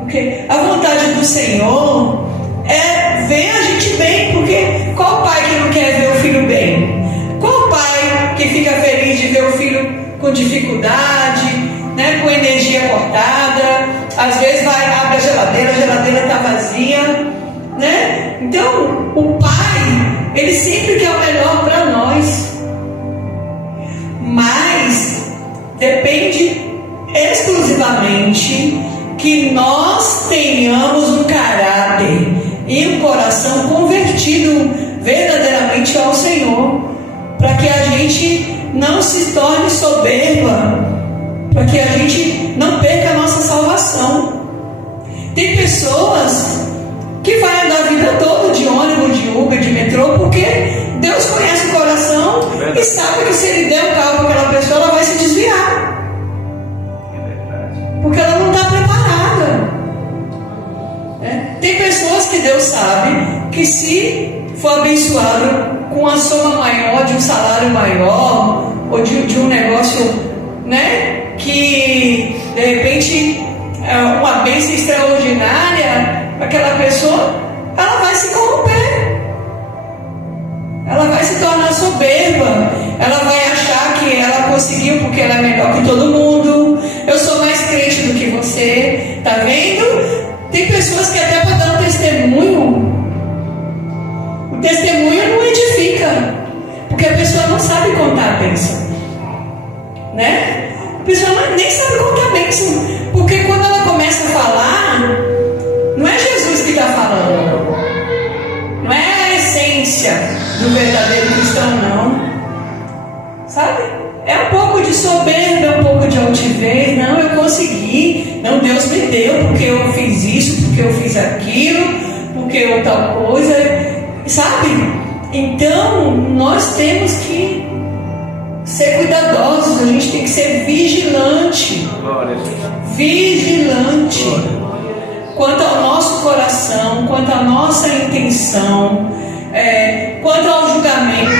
porque a vontade do Senhor é ver a gente bem, porque qual pai que não quer ver o filho bem? Qual pai que fica feliz de ver o filho com dificuldade, né, com energia cortada? Às vezes abre a geladeira está vazia, né? Então, o pai, ele sempre quer o melhor para nós, mas depende exclusivamente que nós tenhamos um caráter e um coração convertido verdadeiramente ao Senhor, para que a gente não se torne soberba, para que a gente não perca a nossa salvação. Tem pessoas que vai andar a vida toda de ônibus, de Uber, de metrô, porque Deus conhece o coração e sabe que se Ele der um carro para aquela pessoa, ela vai se desviar, porque ela não está preparada. Tem pessoas que Deus sabe que se for abençoado com a soma maior, de um salário maior, ou de um negócio, né, que de repente é uma bênção extraordinária, aquela pessoa, ela vai se corromper, ela vai se tornar soberba, ela vai achar que ela conseguiu porque ela é melhor que todo mundo. Eu sou mais crente do que você, tá vendo? Tem pessoas que até para dar um testemunho, o testemunho não edifica, porque a pessoa não sabe contar a bênção, né? A pessoa nem sabe contar a bênção, porque quando ela começa a falar, não é Jesus que está falando, não é a essência essência do verdadeiro cristão, não. Sabe? É um pouco de soberba, é um pouco de altivez. Não, eu consegui. Não, Deus me deu porque eu fiz isso, porque eu fiz aquilo, porque eu tal coisa. Sabe? Então, nós temos que ser cuidadosos, a gente tem que ser vigilante. Vigilante. Quanto ao nosso coração, quanto à nossa intenção, quanto ao julgamento,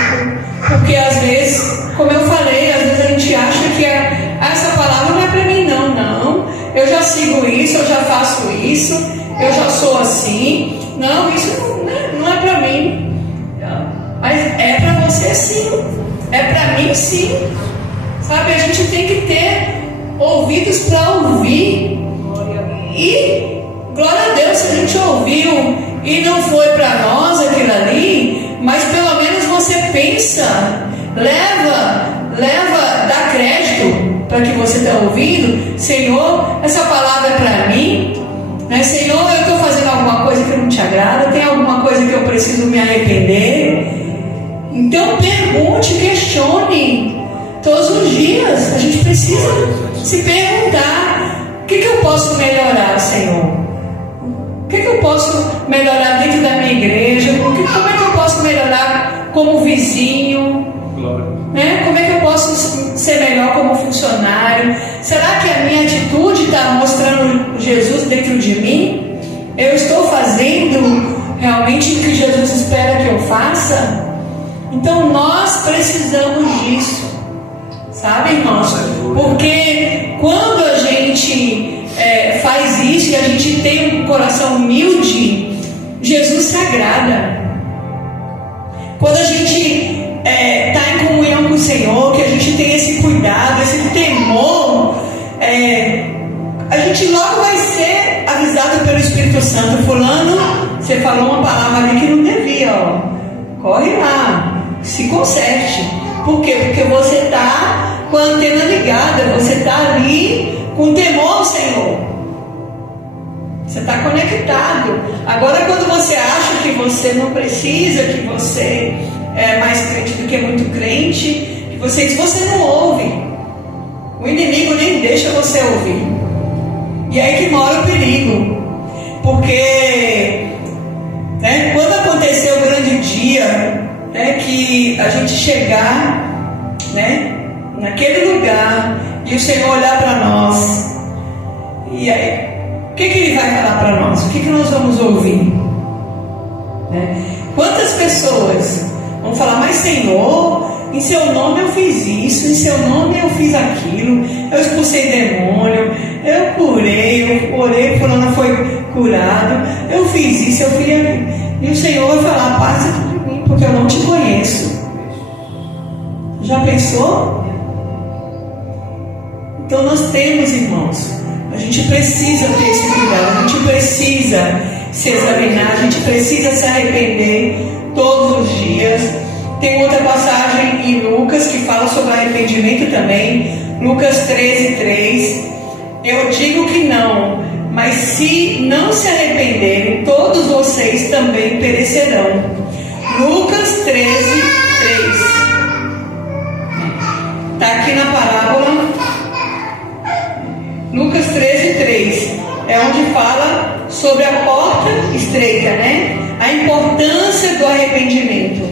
porque às vezes, como eu falei, às vezes a gente acha que essa palavra não é para mim, não, eu já sigo isso, eu já faço isso, eu já sou assim, não, isso não é para mim, mas é para você sim, é para mim sim, sabe? A gente tem que ter ouvidos para ouvir, e glória a Deus se a gente ouviu e não foi para nós aquilo ali, mas pelo menos você pensa, dá crédito para que você está ouvindo. Senhor, essa palavra é para mim, né? Senhor, eu estou fazendo alguma coisa que não te agrada, tem alguma coisa que eu preciso me arrepender. Então pergunte, questione todos os dias. A gente precisa se perguntar: o que eu posso melhorar, Senhor? O que eu posso melhorar dentro da minha igreja? Como é que eu posso melhorar como vizinho? Né? Como é que eu posso ser melhor como funcionário? Será que a minha atitude está mostrando Jesus dentro de mim? Eu estou fazendo realmente o que Jesus espera que eu faça? Então nós precisamos disso, sabe, irmãos? Porque quando a gente faz isso e a gente tem um coração humilde, Jesus se agrada. Quando a gente está em comunhão com o Senhor, que a gente tem esse cuidado, esse temor, a gente logo vai ser avisado pelo Espírito Santo: fulano, você falou uma palavra ali que não devia, corre lá, se conserte. Por quê? Porque você está com a antena ligada, você está ali com temor ao Senhor, você está conectado. Agora, quando você acha que você não precisa, que você é mais crente do que muito crente, que você não ouve, o inimigo nem deixa você ouvir, e aí que mora o perigo. Porque quando acontecer o grande dia, que a gente chegar naquele lugar e o Senhor olhar para nós, e aí o que Ele vai falar para nós? O que nós vamos ouvir? Quantas pessoas vão falar: mas Senhor, em seu nome eu fiz isso, em seu nome eu fiz aquilo, eu expulsei demônio, eu curei, eu orei, fulano foi curado, eu fiz isso, eu fiz aquilo. E o Senhor vai falar: passa de mim, porque eu não te conheço. Já pensou? Então nós temos, irmãos, a gente precisa ter esse cuidado, a gente precisa se examinar, a gente precisa se arrepender todos os dias. Tem outra passagem em Lucas que fala sobre arrependimento também, Lucas 13:3. Eu digo que não, mas se não se arrependerem, todos vocês também perecerão. Lucas 13:3. Está aqui na parábola. Lucas 13:3 é onde fala sobre a porta estreita, a importância do arrependimento.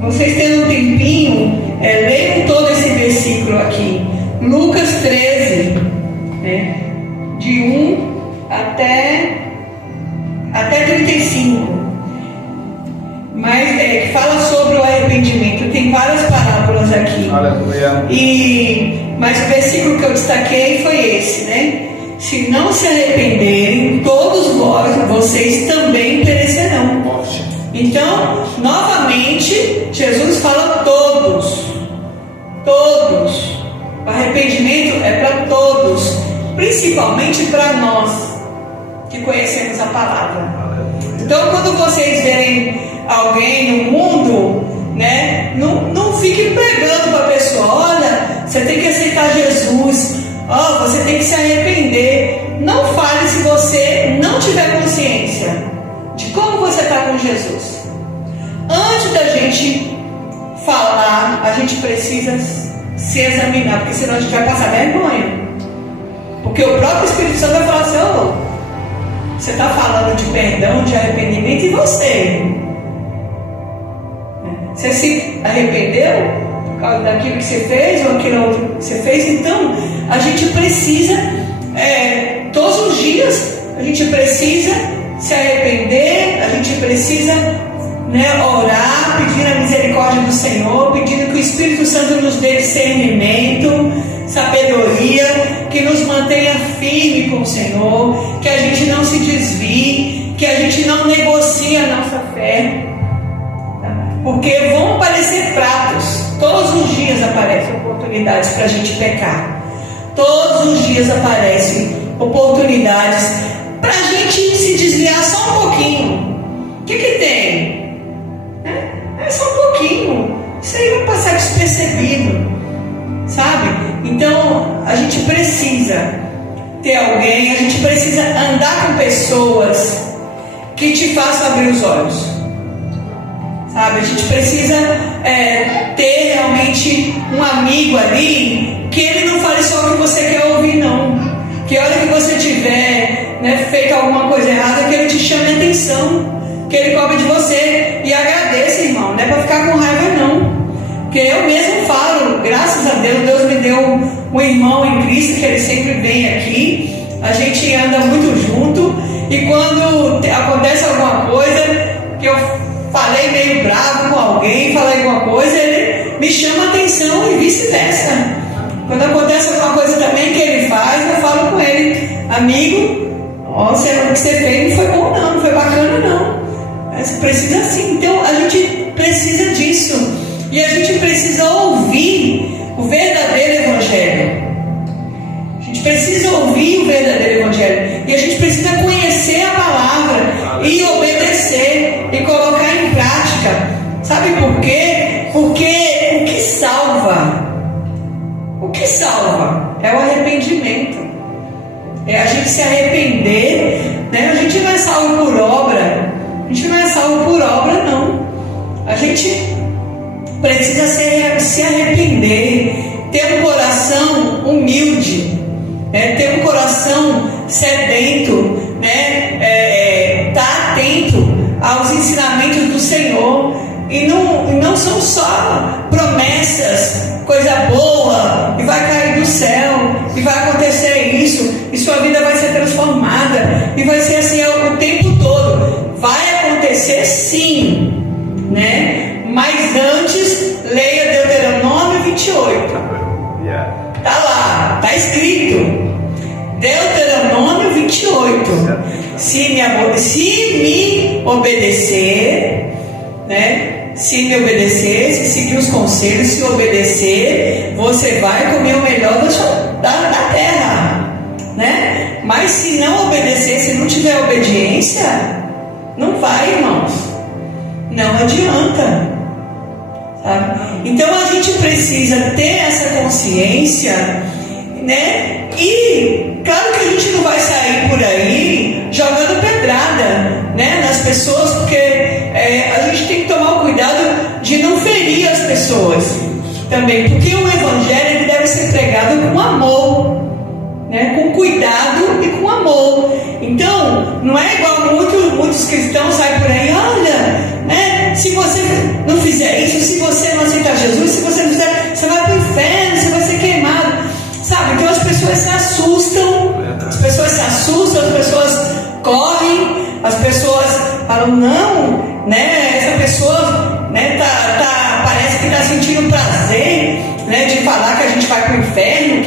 Vocês tendo um tempinho, leiam todo esse versículo aqui, Lucas 13, de 1 até 35. Mas que fala sobre o arrependimento. Tem várias parábolas aqui. Aleluia. Mas o versículo que eu destaquei foi esse, Se não se arrependerem, todos vocês também perecerão. Então, novamente, Jesus fala todos. O arrependimento é para todos, principalmente para nós que conhecemos a palavra. Então, quando vocês verem alguém no mundo, não fique pregando para a pessoa: olha, você tem que aceitar Jesus, você tem que se arrepender. Não fale se você não tiver consciência de está com Jesus? Antes da gente falar, a gente precisa se examinar, porque senão a gente vai passar vergonha. Porque o próprio Espírito Santo vai falar assim: ô, você está falando de perdão, de arrependimento, e você? Você se arrependeu por causa daquilo que você fez ou aquilo outro que você fez? Então, a gente precisa, todos os dias, a gente precisa se arrepender, a gente precisa, orar, pedindo a misericórdia do Senhor, pedindo que o Espírito Santo nos dê discernimento, sabedoria, que nos mantenha firme com o Senhor, que a gente não se desvie, que a gente não negocie a nossa fé, porque vão aparecer pratos, todos os dias aparecem oportunidades para a gente pecar, todos os dias aparecem oportunidades para a gente se desviar só um pouquinho. O que tem? É só um pouquinho, isso aí vai passar despercebido, sabe? Então a gente precisa ter alguém, a gente precisa andar com pessoas que te façam abrir os olhos, sabe? A gente precisa ter realmente um amigo ali, que ele não fale só o que você quer ouvir, não. Que a hora que você tiver feito alguma coisa errada, que ele te chame a atenção, que ele cobre de você e agradeça, irmão. Não é para ficar com raiva, não. Porque eu mesmo falo, graças a Deus, Deus me deu um irmão em Cristo, que ele sempre vem aqui, a gente anda muito junto, e quando acontece alguma coisa, que eu falei meio bravo com alguém, falei alguma coisa, ele me chama a atenção e vice-versa. Quando acontece alguma coisa também que ele faz, eu falo com ele: amigo, o que você fez não foi bom não, não foi bacana não. Mas precisa sim. Então a gente precisa disso. E a gente precisa ouvir o verdadeiro Evangelho. A gente precisa ouvir o verdadeiro Evangelho. E a gente precisa conhecer a palavra e obedecer e colocar em prática. Sabe por quê? Porque o que salva é o arrependimento. É a gente se arrepender, A gente não é salvo por obra. A gente não é salvo por obra, não. A gente precisa se arrepender, ter um coração humilde, ter um coração sedento, estar atento aos ensinamentos do Senhor. E não são só promessas, coisa boa, e vai cair do céu, e vai acontecer isso, e sua vida vai ser transformada, e vai ser assim o tempo todo. Vai acontecer sim, Mas antes, leia Deuteronômio 28. Está lá, está escrito. Deuteronômio 28. Se me obedecer, se me obedecer, se seguir os conselhos, se obedecer, você vai comer o melhor da terra, Mas se não obedecer, se não tiver obediência, não vai, irmãos. Não adianta, sabe? Então a gente precisa ter essa consciência, E claro que a gente não vai sair por aí jogando pedrada, nas pessoas, porque a gente tem que tomar o cuidado de não ferir as pessoas também, porque o Evangelho ele deve ser pregado com amor, com cuidado e com amor. Então não é igual muitos cristãos saem por aí: olha, se você não fizer isso, se você não aceitar Jesus, se você não fizer, você vai para o inferno, você vai ser queimado, sabe? Então as pessoas se assustam, as pessoas correm, as pessoas falam: não, essa pessoa parece que está sentindo prazer, de falar que a gente vai para o inferno,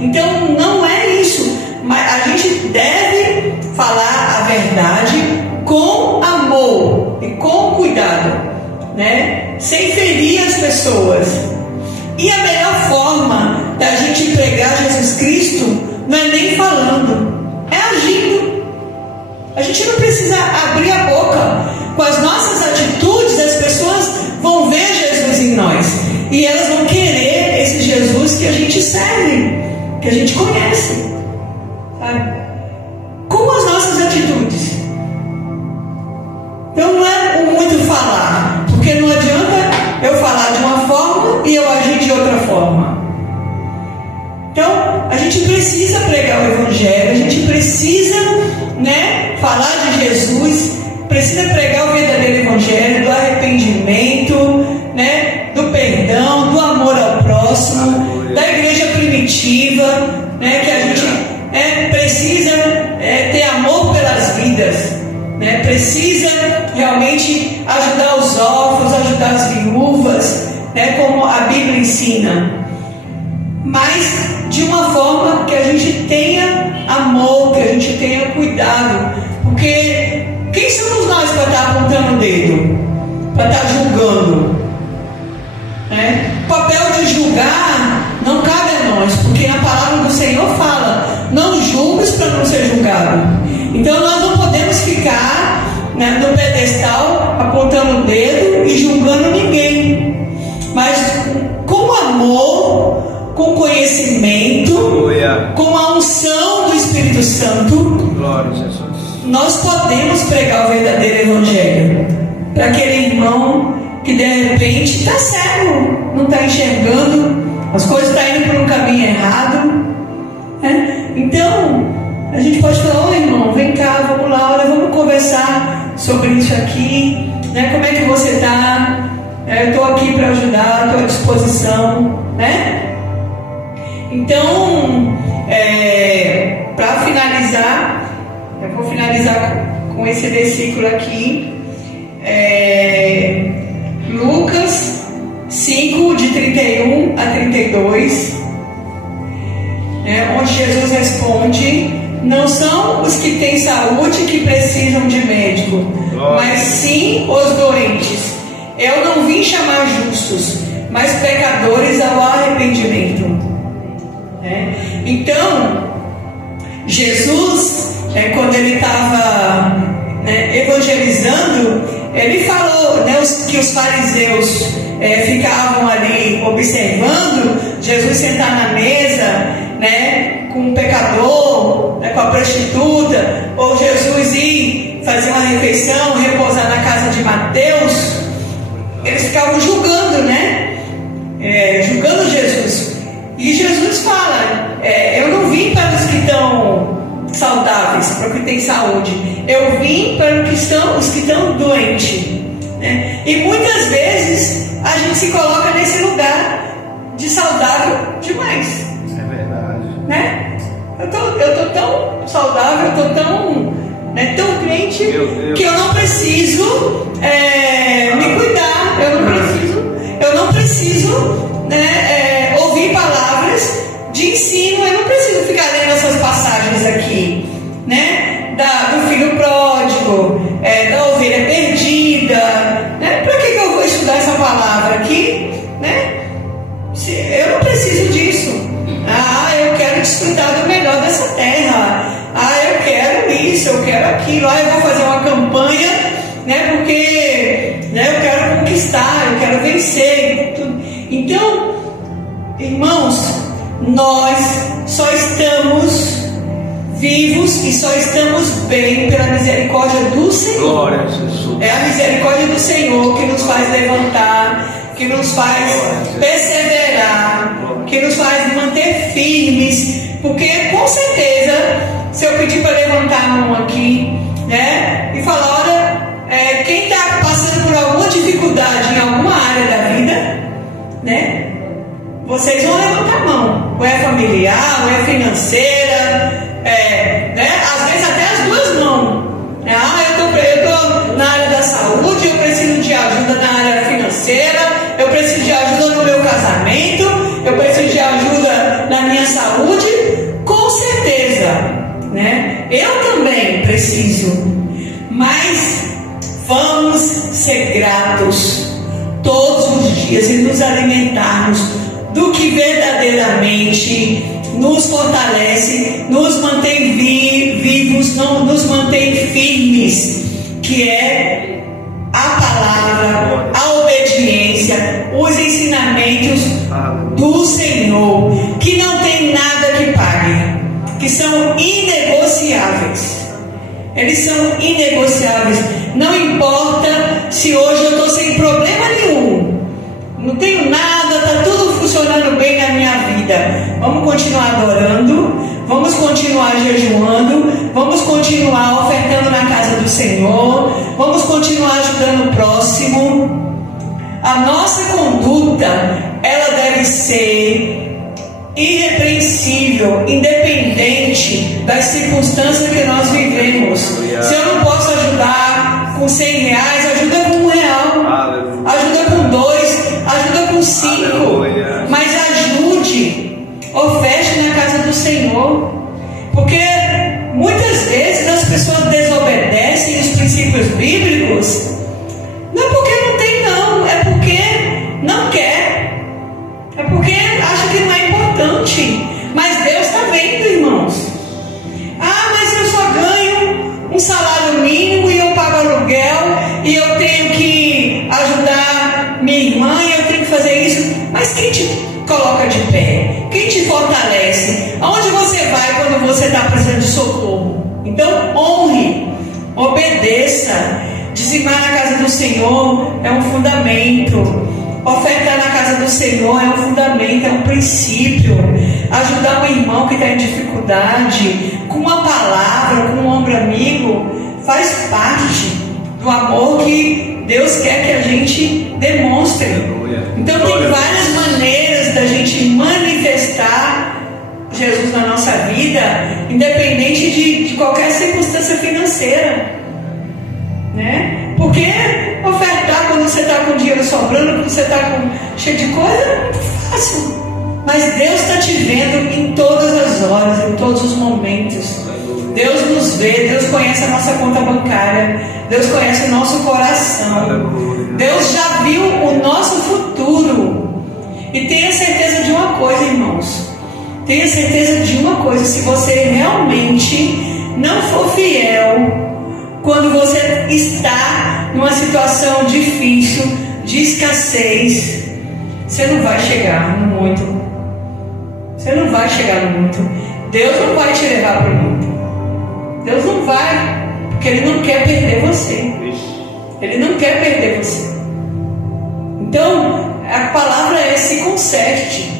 Então não é isso. Mas a gente deve falar a verdade com amor e com cuidado, sem ferir as pessoas. E a melhor forma da gente pregar Jesus Cristo não é nem falando, é agindo. A gente não precisa abrir a boca. Com as nossas atitudes, as pessoas vão ver Jesus em nós, e elas vão querer esse Jesus que a gente serve, que a gente conhece, sabe? Com as nossas atitudes. forma. Então, a gente precisa pregar o Evangelho, a gente precisa, né, falar de Jesus, precisa pregar o verdadeiro Evangelho, do arrependimento, né, do perdão, do amor ao próximo, da igreja primitiva, né, que a gente precisa ter amor pelas vidas, né, precisa realmente ajudar os órfãos, ajudar as viúvas, né, como a Bíblia ensina. Mas de uma forma que a gente tenha amor, que a gente tenha cuidado, porque quem somos nós para estar apontando o dedo, para estar julgando, né? O papel de julgar não cabe a nós, porque a palavra do Senhor fala: não julgues para não ser julgado. Então nós não podemos ficar, né, no pedestal apontando o dedo e julgando ninguém, mas com amor, com conhecimento, com a unção do Espírito Santo, Glória a Jesus, nós podemos pregar o verdadeiro Evangelho para aquele irmão que de repente está cego, não está enxergando, as coisas estão indo por um caminho errado, né? Então a gente pode falar: ô irmão, vem cá, vamos lá, olha, vamos conversar sobre isso aqui, né? Como é que você está? Eu estou aqui para ajudar, estou à disposição, né? Então, para finalizar, eu vou finalizar com esse versículo aqui, Lucas 5, de 31 a 32, onde Jesus responde: não são os que têm saúde que precisam de médico, mas sim os doentes. Eu não vim chamar justos, mas pecadores ao arrependimento. Então, Jesus, quando ele estava evangelizando, ele falou, que os fariseus ficavam ali observando Jesus sentar na mesa, com um pecador, com a prostituta, ou Jesus ir fazer uma refeição, repousar na casa de Mateus. Eles ficavam julgando, julgando Jesus. E Jesus fala: eu não vim para os que estão saudáveis, para os que têm saúde. Eu vim para os que estão doentes, né? E muitas vezes a gente se coloca nesse lugar de saudável demais. é verdade, Né? Eu tô tão saudável, eu tô tão crente, que eu não preciso me cuidar, eu não preciso ouvir palavras de ensino, eu não preciso ficar lendo essas passagens aqui, do filho pródigo, da ovelha perdida, para que eu vou estudar essa palavra aqui, eu não preciso disso. Eu quero desfrutar do melhor dessa terra, eu quero isso, eu quero aquilo, eu vou fazer uma campanha, porque eu quero conquistar, eu quero vencer. Então, irmãos, nós só estamos vivos e só estamos bem pela misericórdia do Senhor. Glória a Jesus. É a misericórdia do Senhor que nos faz levantar, que nos faz perseverar, que nos faz manter firmes, porque com certeza, se eu pedir para levantar a mão aqui, e falar: olha, quem está passando por alguma dificuldade em alguma área da vida, vocês vão levantar a mão, ou é familiar, ou é financeira, às vezes até as duas mãos. Eu estou na área da saúde, eu preciso de ajuda na área financeira, eu preciso de ajuda no meu casamento, eu preciso de ajuda na minha saúde. Com certeza, eu também preciso, mas vamos ser gratos todos os dias e nos alimentarmos do que verdadeiramente nos fortalece, nos mantém vivos, nos mantém firmes, que é a palavra, a obediência, os ensinamentos do Senhor, que não tem nada que pague, que são inegociáveis. Eles são inegociáveis. Não importa se hoje eu estou sem problema nenhum, não tenho nada, está tudo funcionando funcionando bem na minha vida. Vamos continuar adorando, vamos continuar jejuando, vamos continuar ofertando na casa do Senhor, vamos continuar ajudando o próximo. A nossa conduta, ela deve ser irrepreensível, independente das circunstâncias que nós vivemos. Se eu não posso ajudar com R$100, ajuda com R$1, ajuda com 2, ajuda com 5, mas ajude, oferte na casa do Senhor, porque muitas vezes as pessoas desobedecem os princípios bíblicos, não é porque não tem não, é porque não quer, é porque acha que não é importante. Mas Deus está vendo, irmãos. Mas eu só ganho um salário mínimo e eu pago aluguel e eu tenho que ajudar minha irmã e eu tenho que fazer isso. Mas quem te coloca de pé? Quem te fortalece? Aonde você vai quando você está precisando de socorro? Então honre, obedeça. Dizimar na casa do Senhor é um fundamento. Ofertar na casa do Senhor é um fundamento, é um princípio. Ajudar um irmão que está em dificuldade, com uma palavra, com um ombro amigo, faz parte do amor que Deus quer que a gente demonstre. Então tem várias maneiras da gente manifestar Jesus na nossa vida, independente de qualquer circunstância financeira, né? Porque ofertar quando você está com dinheiro sobrando, quando você está cheio de coisa, é muito fácil. Mas Deus está te vendo em todas as horas, em todos os momentos. Deus nos vê, Deus conhece a nossa conta bancária, Deus conhece o nosso coração, Deus já viu o nosso futuro. E tenha certeza de uma coisa, irmãos, tenha certeza de uma coisa: se você realmente não for fiel quando você está numa situação difícil, de escassez, você não vai chegar no muito. Você não vai chegar no muito. Deus não vai te levar para o muito. Deus não vai, porque Ele não quer perder você. Ele não quer perder você. Então, a palavra é se conserte.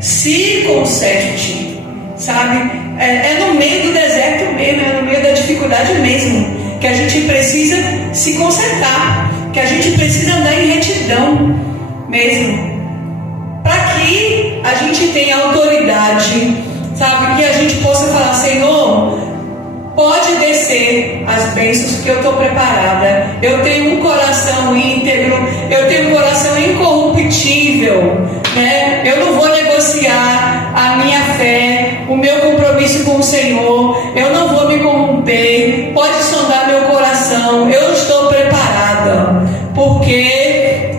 Se conserte, sabe? É no meio do deserto mesmo, é no meio da dificuldade mesmo, que a gente precisa se consertar, que a gente precisa andar em retidão mesmo, para que a gente tenha autoridade, sabe? Que a gente possa falar: Senhor, pode descer as bênçãos, que eu estou preparada. Eu tenho um coração íntegro, eu tenho um coração incorruptível, né? Eu não vou negociar a minha fé, o meu compromisso com o Senhor. Eu não vou me corromper. Pode sondar meu coração. Eu estou preparada, porque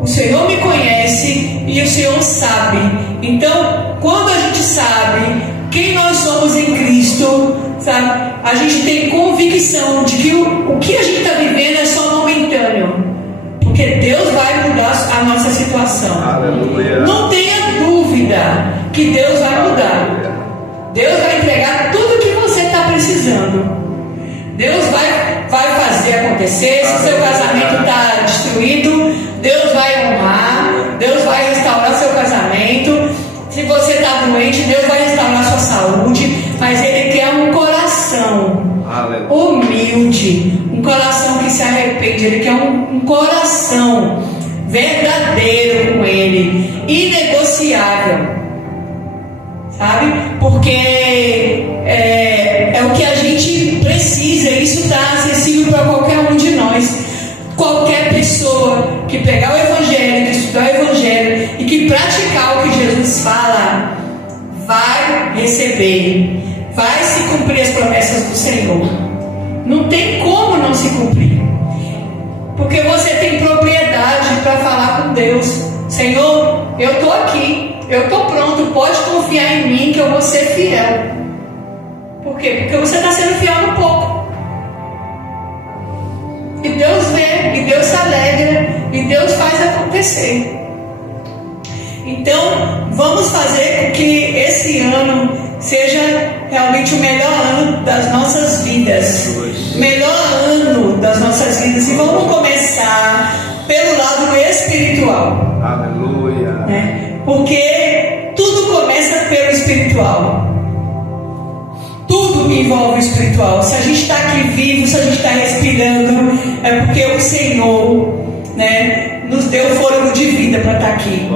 o Senhor me conhece e o Senhor sabe. Então, quando a gente sabe quem nós somos em Cristo, sabe, a gente tem convicção de que o que a gente está vivendo é só momentâneo, porque Deus vai mudar a nossa situação. Aleluia. Não tenha dúvida que Deus vai mudar. Deus vai entregar tudo o que você está precisando. Deus vai fazer acontecer. Se seu casamento está destruído, Deus vai honrar. Deus vai restaurar seu casamento. Se você está doente, Deus vai restaurar sua saúde. Mas Ele quer um coração humilde, um coração que se arrepende. Ele quer um coração verdadeiro com Ele, inegociável, sabe? Porque é o que a gente precisa. Isso está acessível para qualquer um de nós. Qualquer pessoa que pegar o Evangelho, que estudar o Evangelho e que praticar o que Jesus fala, vai receber, vai se cumprir as promessas do Senhor. Não tem como não se cumprir, porque você tem propriedade para falar com Deus: Senhor, eu estou aqui, eu estou pronto, pode confiar em mim que eu vou ser fiel. Por quê? Porque você está sendo fiel no pouco. E Deus vê, e Deus se alegra, e Deus faz acontecer. Então, vamos fazer com que esse ano seja realmente o melhor ano das nossas vidas. Melhor ano das nossas vidas. E vamos começar pelo lado espiritual. Aleluia. envolve o espiritual. Se a gente está aqui vivo, se a gente está respirando, é porque o Senhor, né, nos deu fôlego de vida para estar aqui.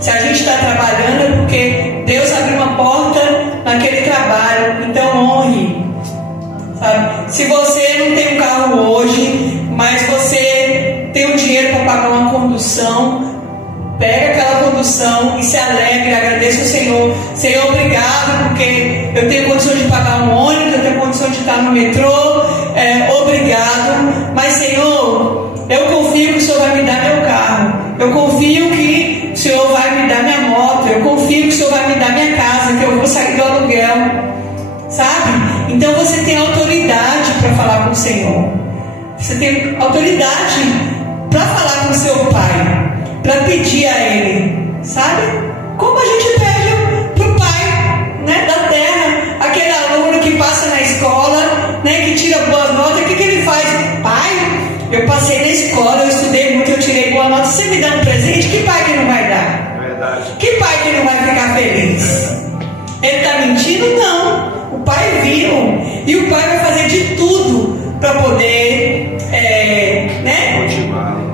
Se a gente está trabalhando, é porque Deus abriu uma porta naquele trabalho. Então honre, sabe? Se você não tem um carro hoje, mas você tem um dinheiro para pagar uma condução, pega aquela condução e se alegre, agradeça o Senhor. Senhor, obrigado, porque eu tenho condições de pagar um ônibus, eu tenho condições de estar no metrô, obrigado. Mas Senhor, eu confio que o Senhor vai me dar meu carro, eu confio que o Senhor vai me dar minha moto, eu confio que o Senhor vai me dar minha casa, que eu vou sair do aluguel, sabe? Então você tem autoridade para falar com o Senhor, você tem autoridade para falar com o seu Pai, para pedir a Ele, sabe? Como a gente pede para o Pai, né, da terra, aquele aluno que passa na escola, né, que tira boas notas, o que ele faz? Pai, eu passei na escola, eu estudei muito, eu tirei boa nota, você me dá um presente? Que pai que não vai dar? Verdade. Que pai que não vai ficar feliz? Ele está mentindo? Não. O Pai viu, e o Pai vai fazer de tudo para poder, né?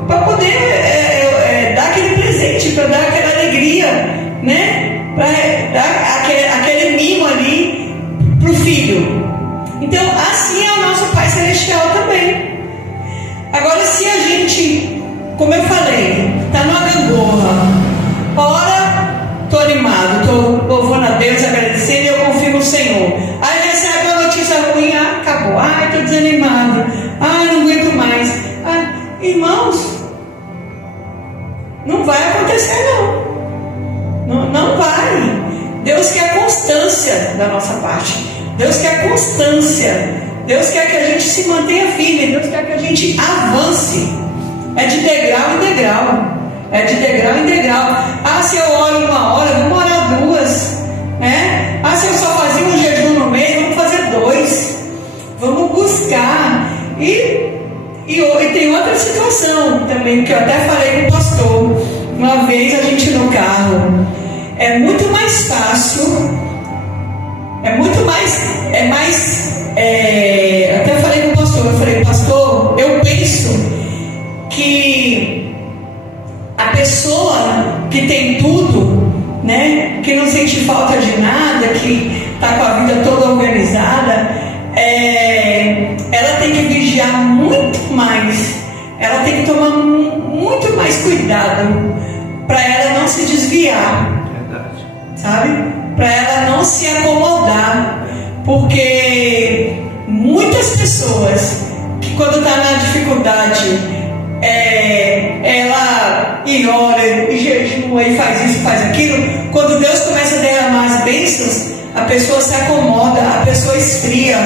Para poder dar aquele presente, para dar aquela alegria, né? Para dar aquele mimo ali para o filho. Então, assim é o nosso Pai Celestial também. Agora, se a gente, como eu falei, está numa gangorra, ora, estou animado, estou louvando a Deus, agradecendo e eu confio no Senhor. Aí recebe uma notícia ruim, acabou, estou desanimado, não aguento mais. Irmãos, não vai acontecer não. Não vai. Deus quer constância da nossa parte. Deus quer constância. Deus quer que a gente se mantenha firme. Deus quer que a gente avance. É de degrau em degrau. É de degrau em degrau. Se eu oro uma hora, vamos orar duas, né? Se eu só fazia um jejum no mês, vamos fazer 2. Vamos buscar. E tem outra situação também, que eu até falei com o pastor uma vez, a gente no carro. É muito mais fácil, até falei com o pastor, eu falei, pastor, eu penso que a pessoa que tem tudo, né, que não sente falta de nada, que está com a vida toda organizada, ela tem que vigiar muito mais, ela tem que tomar muito mais cuidado para ela não se desviar. Sabe? Para ela não se acomodar, porque muitas pessoas que quando está na dificuldade, ela ora e jejua e faz isso, faz aquilo. Quando Deus começa a derramar as bênçãos, a pessoa se acomoda, a pessoa esfria.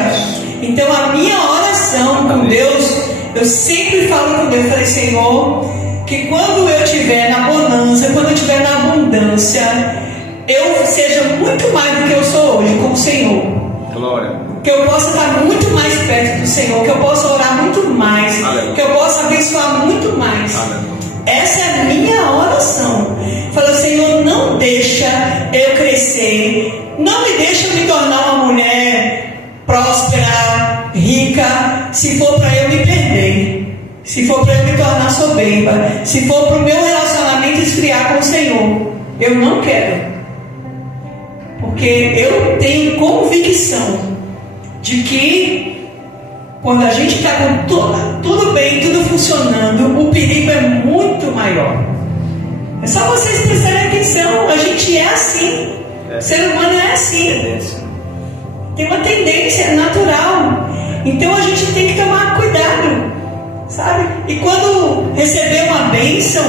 Então a minha oração com Deus, eu sempre falo com Deus, falei, Senhor, que quando eu estiver na bonança, quando eu estiver na abundância, eu seja muito mais do que eu sou hoje com o Senhor. Glória. Que eu possa estar muito mais perto do Senhor, que eu possa orar muito mais, aleluia, que eu possa abençoar muito mais. Aleluia. Essa é a minha oração. Fala, Senhor, não deixa eu crescer, não me deixa me tornar uma mulher próspera, rica, se for para eu me perder, se for para eu me tornar soberba, se for para o meu relacionamento esfriar com o Senhor. Eu não quero. Porque eu tenho convicção de que quando a gente está com tudo bem, tudo funcionando, o perigo é muito maior. É só vocês prestarem atenção. A gente é assim. O ser humano é assim. Tem uma tendência natural. Então a gente tem que tomar cuidado, sabe? E quando receber uma bênção,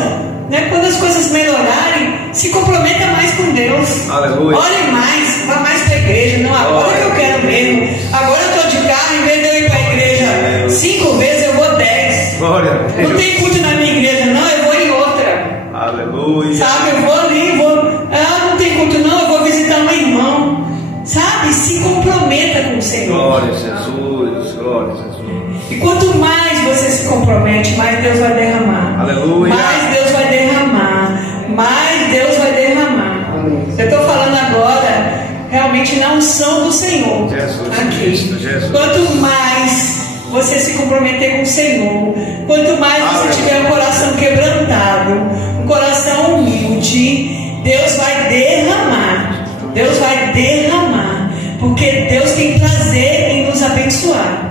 né, quando as coisas melhorarem, se comprometa mais com Deus. Aleluia. Ore mais, vá mais para a igreja. Não, agora que eu quero mesmo. Agora eu estou de carro, em vez de eu ir para a igreja 5 vezes, eu vou 10. Glória a Deus. Não tem culto na minha igreja, não, eu vou em outra. Aleluia. Sabe, eu vou ali, não tem culto não, eu vou visitar um irmão. Sabe, se comprometa com o Senhor. Glória a Jesus, glória a Jesus. E quanto mais você se compromete, mais Deus vai derramar. Aleluia. Mais Deus vai derramar. Mais Deus vai derramar. Eu estou falando agora realmente realmente na unção do Senhor. Jesus aqui. Cristo, Jesus. Quanto mais você se comprometer com o Senhor, quanto mais você tiver um coração quebrantado, um coração humilde, Deus vai derramar. Deus vai derramar. Porque Deus tem prazer em nos abençoar.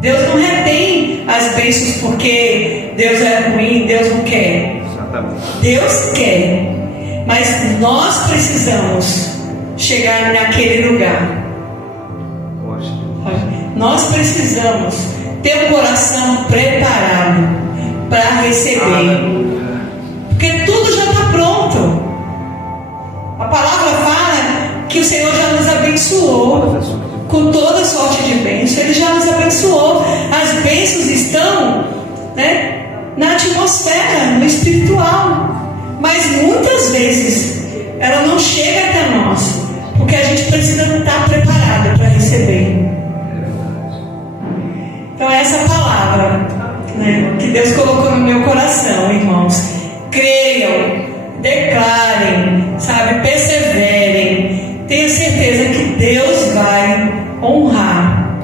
Deus não retém as bênçãos porque Deus é ruim, Deus não quer. Exatamente. Deus quer. Mas nós precisamos chegar naquele lugar. Nós precisamos ter um coração preparado para receber. Porque tudo já está pronto. A palavra fala que o Senhor já nos abençoou com toda sorte de bênçãos. Ele já nos abençoou. As bênçãos estão, né, na atmosfera, no espiritual. Mas muitas vezes ela não chega até nós, porque a gente precisa estar preparado para receber. Então essa palavra, né, que Deus colocou no meu coração, irmãos, creiam, declarem, sabe, perseverem, tenha certeza que Deus vai honrar,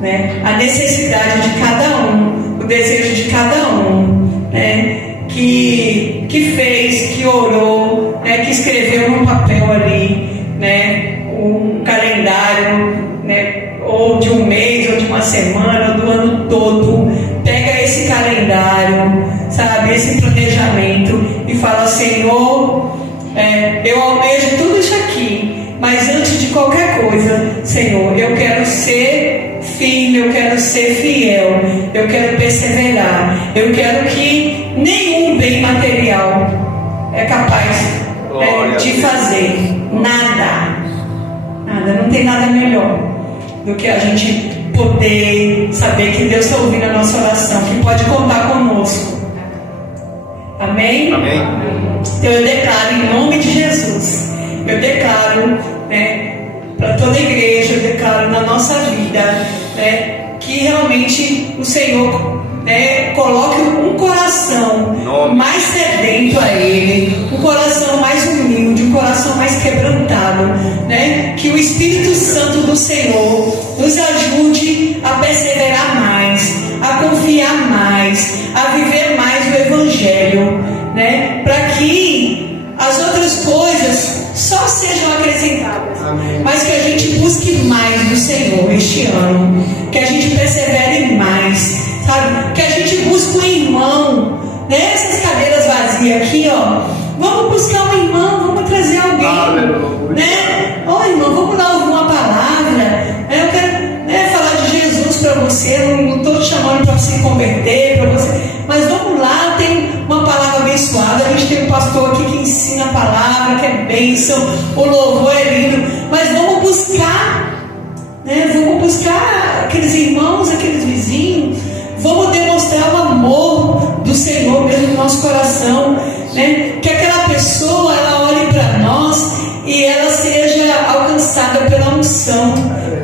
né, a necessidade de cada um, o desejo de cada um, né, que fez, que orou, né, que escreveu num papel ali, né, um calendário, né, ou de um mês, ou de uma semana, ou do ano todo. Pega esse calendário, sabe, esse planejamento e fala: Senhor, eu almejo tudo isso aqui, mas antes de qualquer coisa, Senhor, eu quero ser firme, eu quero ser fiel, eu quero perseverar, eu quero que nenhum bem material é capaz de fazer nada, não tem nada melhor do que a gente poder saber que Deus está ouvindo a nossa oração, que pode contar conosco. Amém? Amém. Então eu declaro em nome de Jesus, eu declaro, né, para toda a igreja, eu declaro na nossa vida, né, que realmente o Senhor, né, coloque um coração mais sedento a Ele, um coração mais humilde, um coração mais quebrantado, né, que o Espírito Santo do Senhor nos ajude a perseverar mais, a confiar mais, a viver mais o Evangelho, né, para que as outras coisas só sejam acrescentadas. Amém. Mas que a gente busque mais do Senhor este ano, que a gente persevere mais, sabe? Que a gente busque um irmão, né? Essas cadeiras vazias aqui, ó, vamos buscar um irmão, vamos trazer alguém, né? Ó, irmão, vamos dar alguma palavra, eu quero falar de Jesus para você, não estou te chamando para se converter, para você, mas vamos lá, tem uma palavra abençoada, a gente tem um pastor aqui que ensina a palavra, que é bênção, o louvor é lindo, mas vamos buscar, né? Vamos buscar aqueles irmãos, aqueles vizinhos, vamos demonstrar o amor do Senhor mesmo no nosso coração, né? Que aquela pessoa, ela olhe para nós e ela seja alcançada pela unção,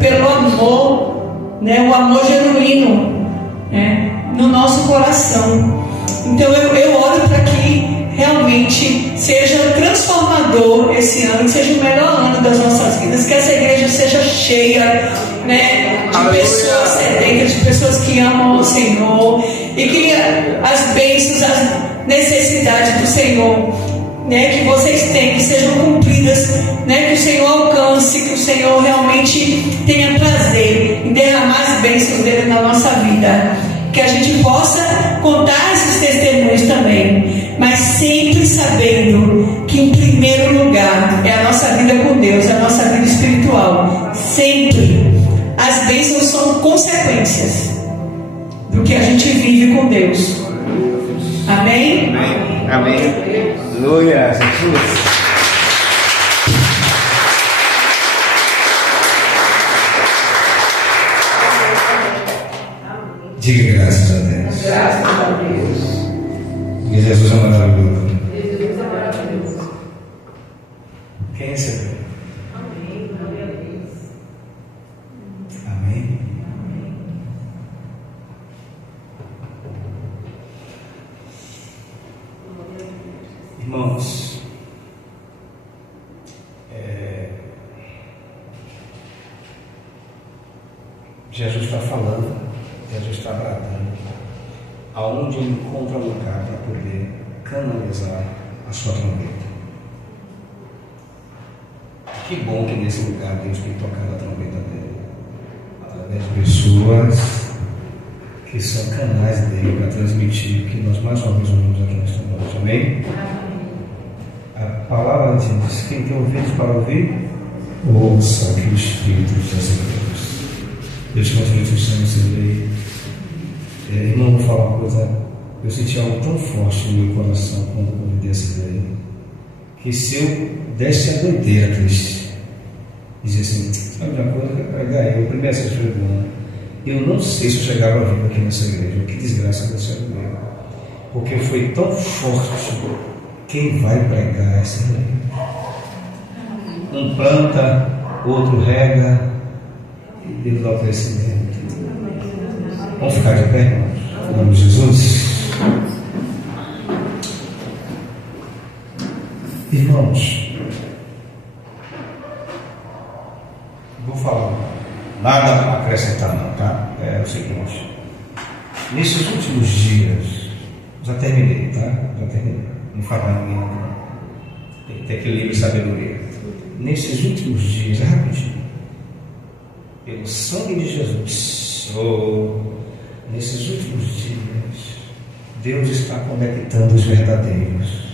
pelo amor, né? O amor genuíno, né, no nosso coração. Então eu oro para que realmente seja transformador esse ano, que seja o melhor ano das nossas vidas, que essa igreja seja cheia, né, de pessoas sedentas, de pessoas que amam o Senhor, e que as bênçãos, as necessidades do Senhor, né, que vocês têm, que sejam cumpridas, né, que o Senhor alcance, que o Senhor realmente tenha prazer em derramar as bênçãos dele na nossa vida, que a gente possa contar esses testemunhos também, mas sempre sabendo que em primeiro lugar é a nossa vida com Deus, é a nossa vida espiritual. Sempre as bênçãos são consequências do que a gente vive com Deus. Amém? Amém. Amém. Glória a Jesus. Diga graças a Deus. Graças a Deus. E Jesus é maravilhoso. Jesus é maravilhoso. Quem recebeu? Amém. Glória a Deus. Amém. Irmãos, Jesus está falando, Jesus está bradando, aonde ele encontra lugar para poder canalizar a sua trombeta. Que bom que nesse lugar Deus tem tocado a trombeta dele, através de pessoas que são canais dele para transmitir o que nós mais uma vez ouvimos aqui nesta noite. Amém? A palavra diz: quem tem ouvidos para ouvir, ouça o que o Espírito diz às igrejas. Deus continue te ensinando a ler. Irmão, vou falar uma coisa. Eu senti algo tão forte no meu coração quando eu convidei essa ideia, que se eu desse a doideira triste, dizia assim: sabe uma coisa, eu primeiro essa pergunta, eu não sei se eu chegava vivo aqui nessa igreja. Que desgraça aconteceu comigo, porque foi tão forte. Quem vai pregar essa igreja? Um planta, outro rega, e Deus dá o crescimento. Vamos ficar de pé, irmãos? Em nome de Jesus. Irmãos, vou falar, nada para acrescentar não, tá? É o seguinte: nesses últimos dias, já terminei, tá? Já terminei. Não falar ninguém não. Tem que ter equilíbrio e sabedoria. Nesses últimos dias, é rapidinho, pelo sangue de Jesus, nesses últimos dias, Deus está conectando os verdadeiros.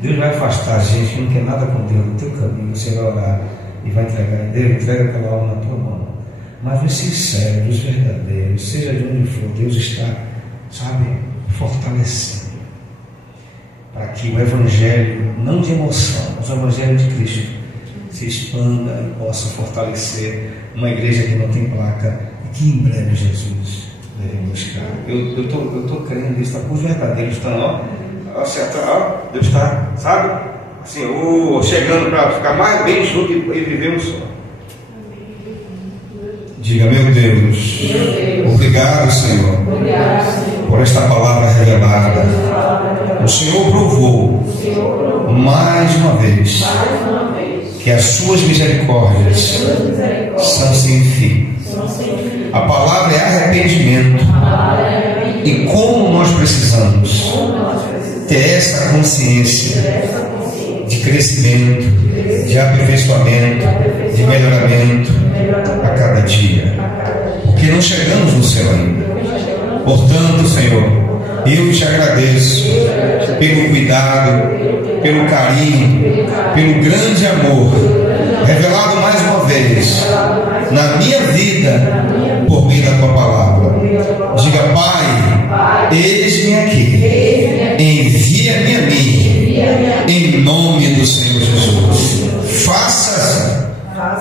Deus vai afastar a gente que não quer nada com Deus do teu caminho. Você vai orar e vai entregar em Deus, entrega aquela alma na tua mão. Mas os sinceros, os verdadeiros, seja de onde for, Deus está, sabe, fortalecendo, para que o Evangelho, não de emoção, mas o Evangelho de Cristo, se expanda e possa fortalecer uma igreja que não tem placa, e que em breve Jesus deve buscar. Eu estou crendo nisso, tá? Os verdadeiros estão, Deus está, sabe, assim, chegando para ficar mais bem junto e viver um só. Diga: meu Deus, obrigado, Senhor, por esta palavra revelada. O Senhor provou mais uma vez que as suas misericórdias são sem fim. A palavra é arrependimento. E como nós precisamos ter essa consciência de crescimento, de aperfeiçoamento, de melhoramento a cada dia, porque não chegamos no céu ainda. Portanto, Senhor, eu te agradeço pelo cuidado, pelo carinho, pelo grande amor revelado mais uma vez na minha vida por meio da tua palavra. Diga: Pai, eis-me aqui, envia-me a mim, em nome do Senhor Jesus. Faça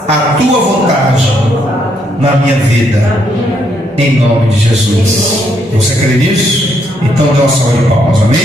a tua vontade na minha vida, em nome de Jesus. Você crê nisso? Então dê uma salva de palmas, amém?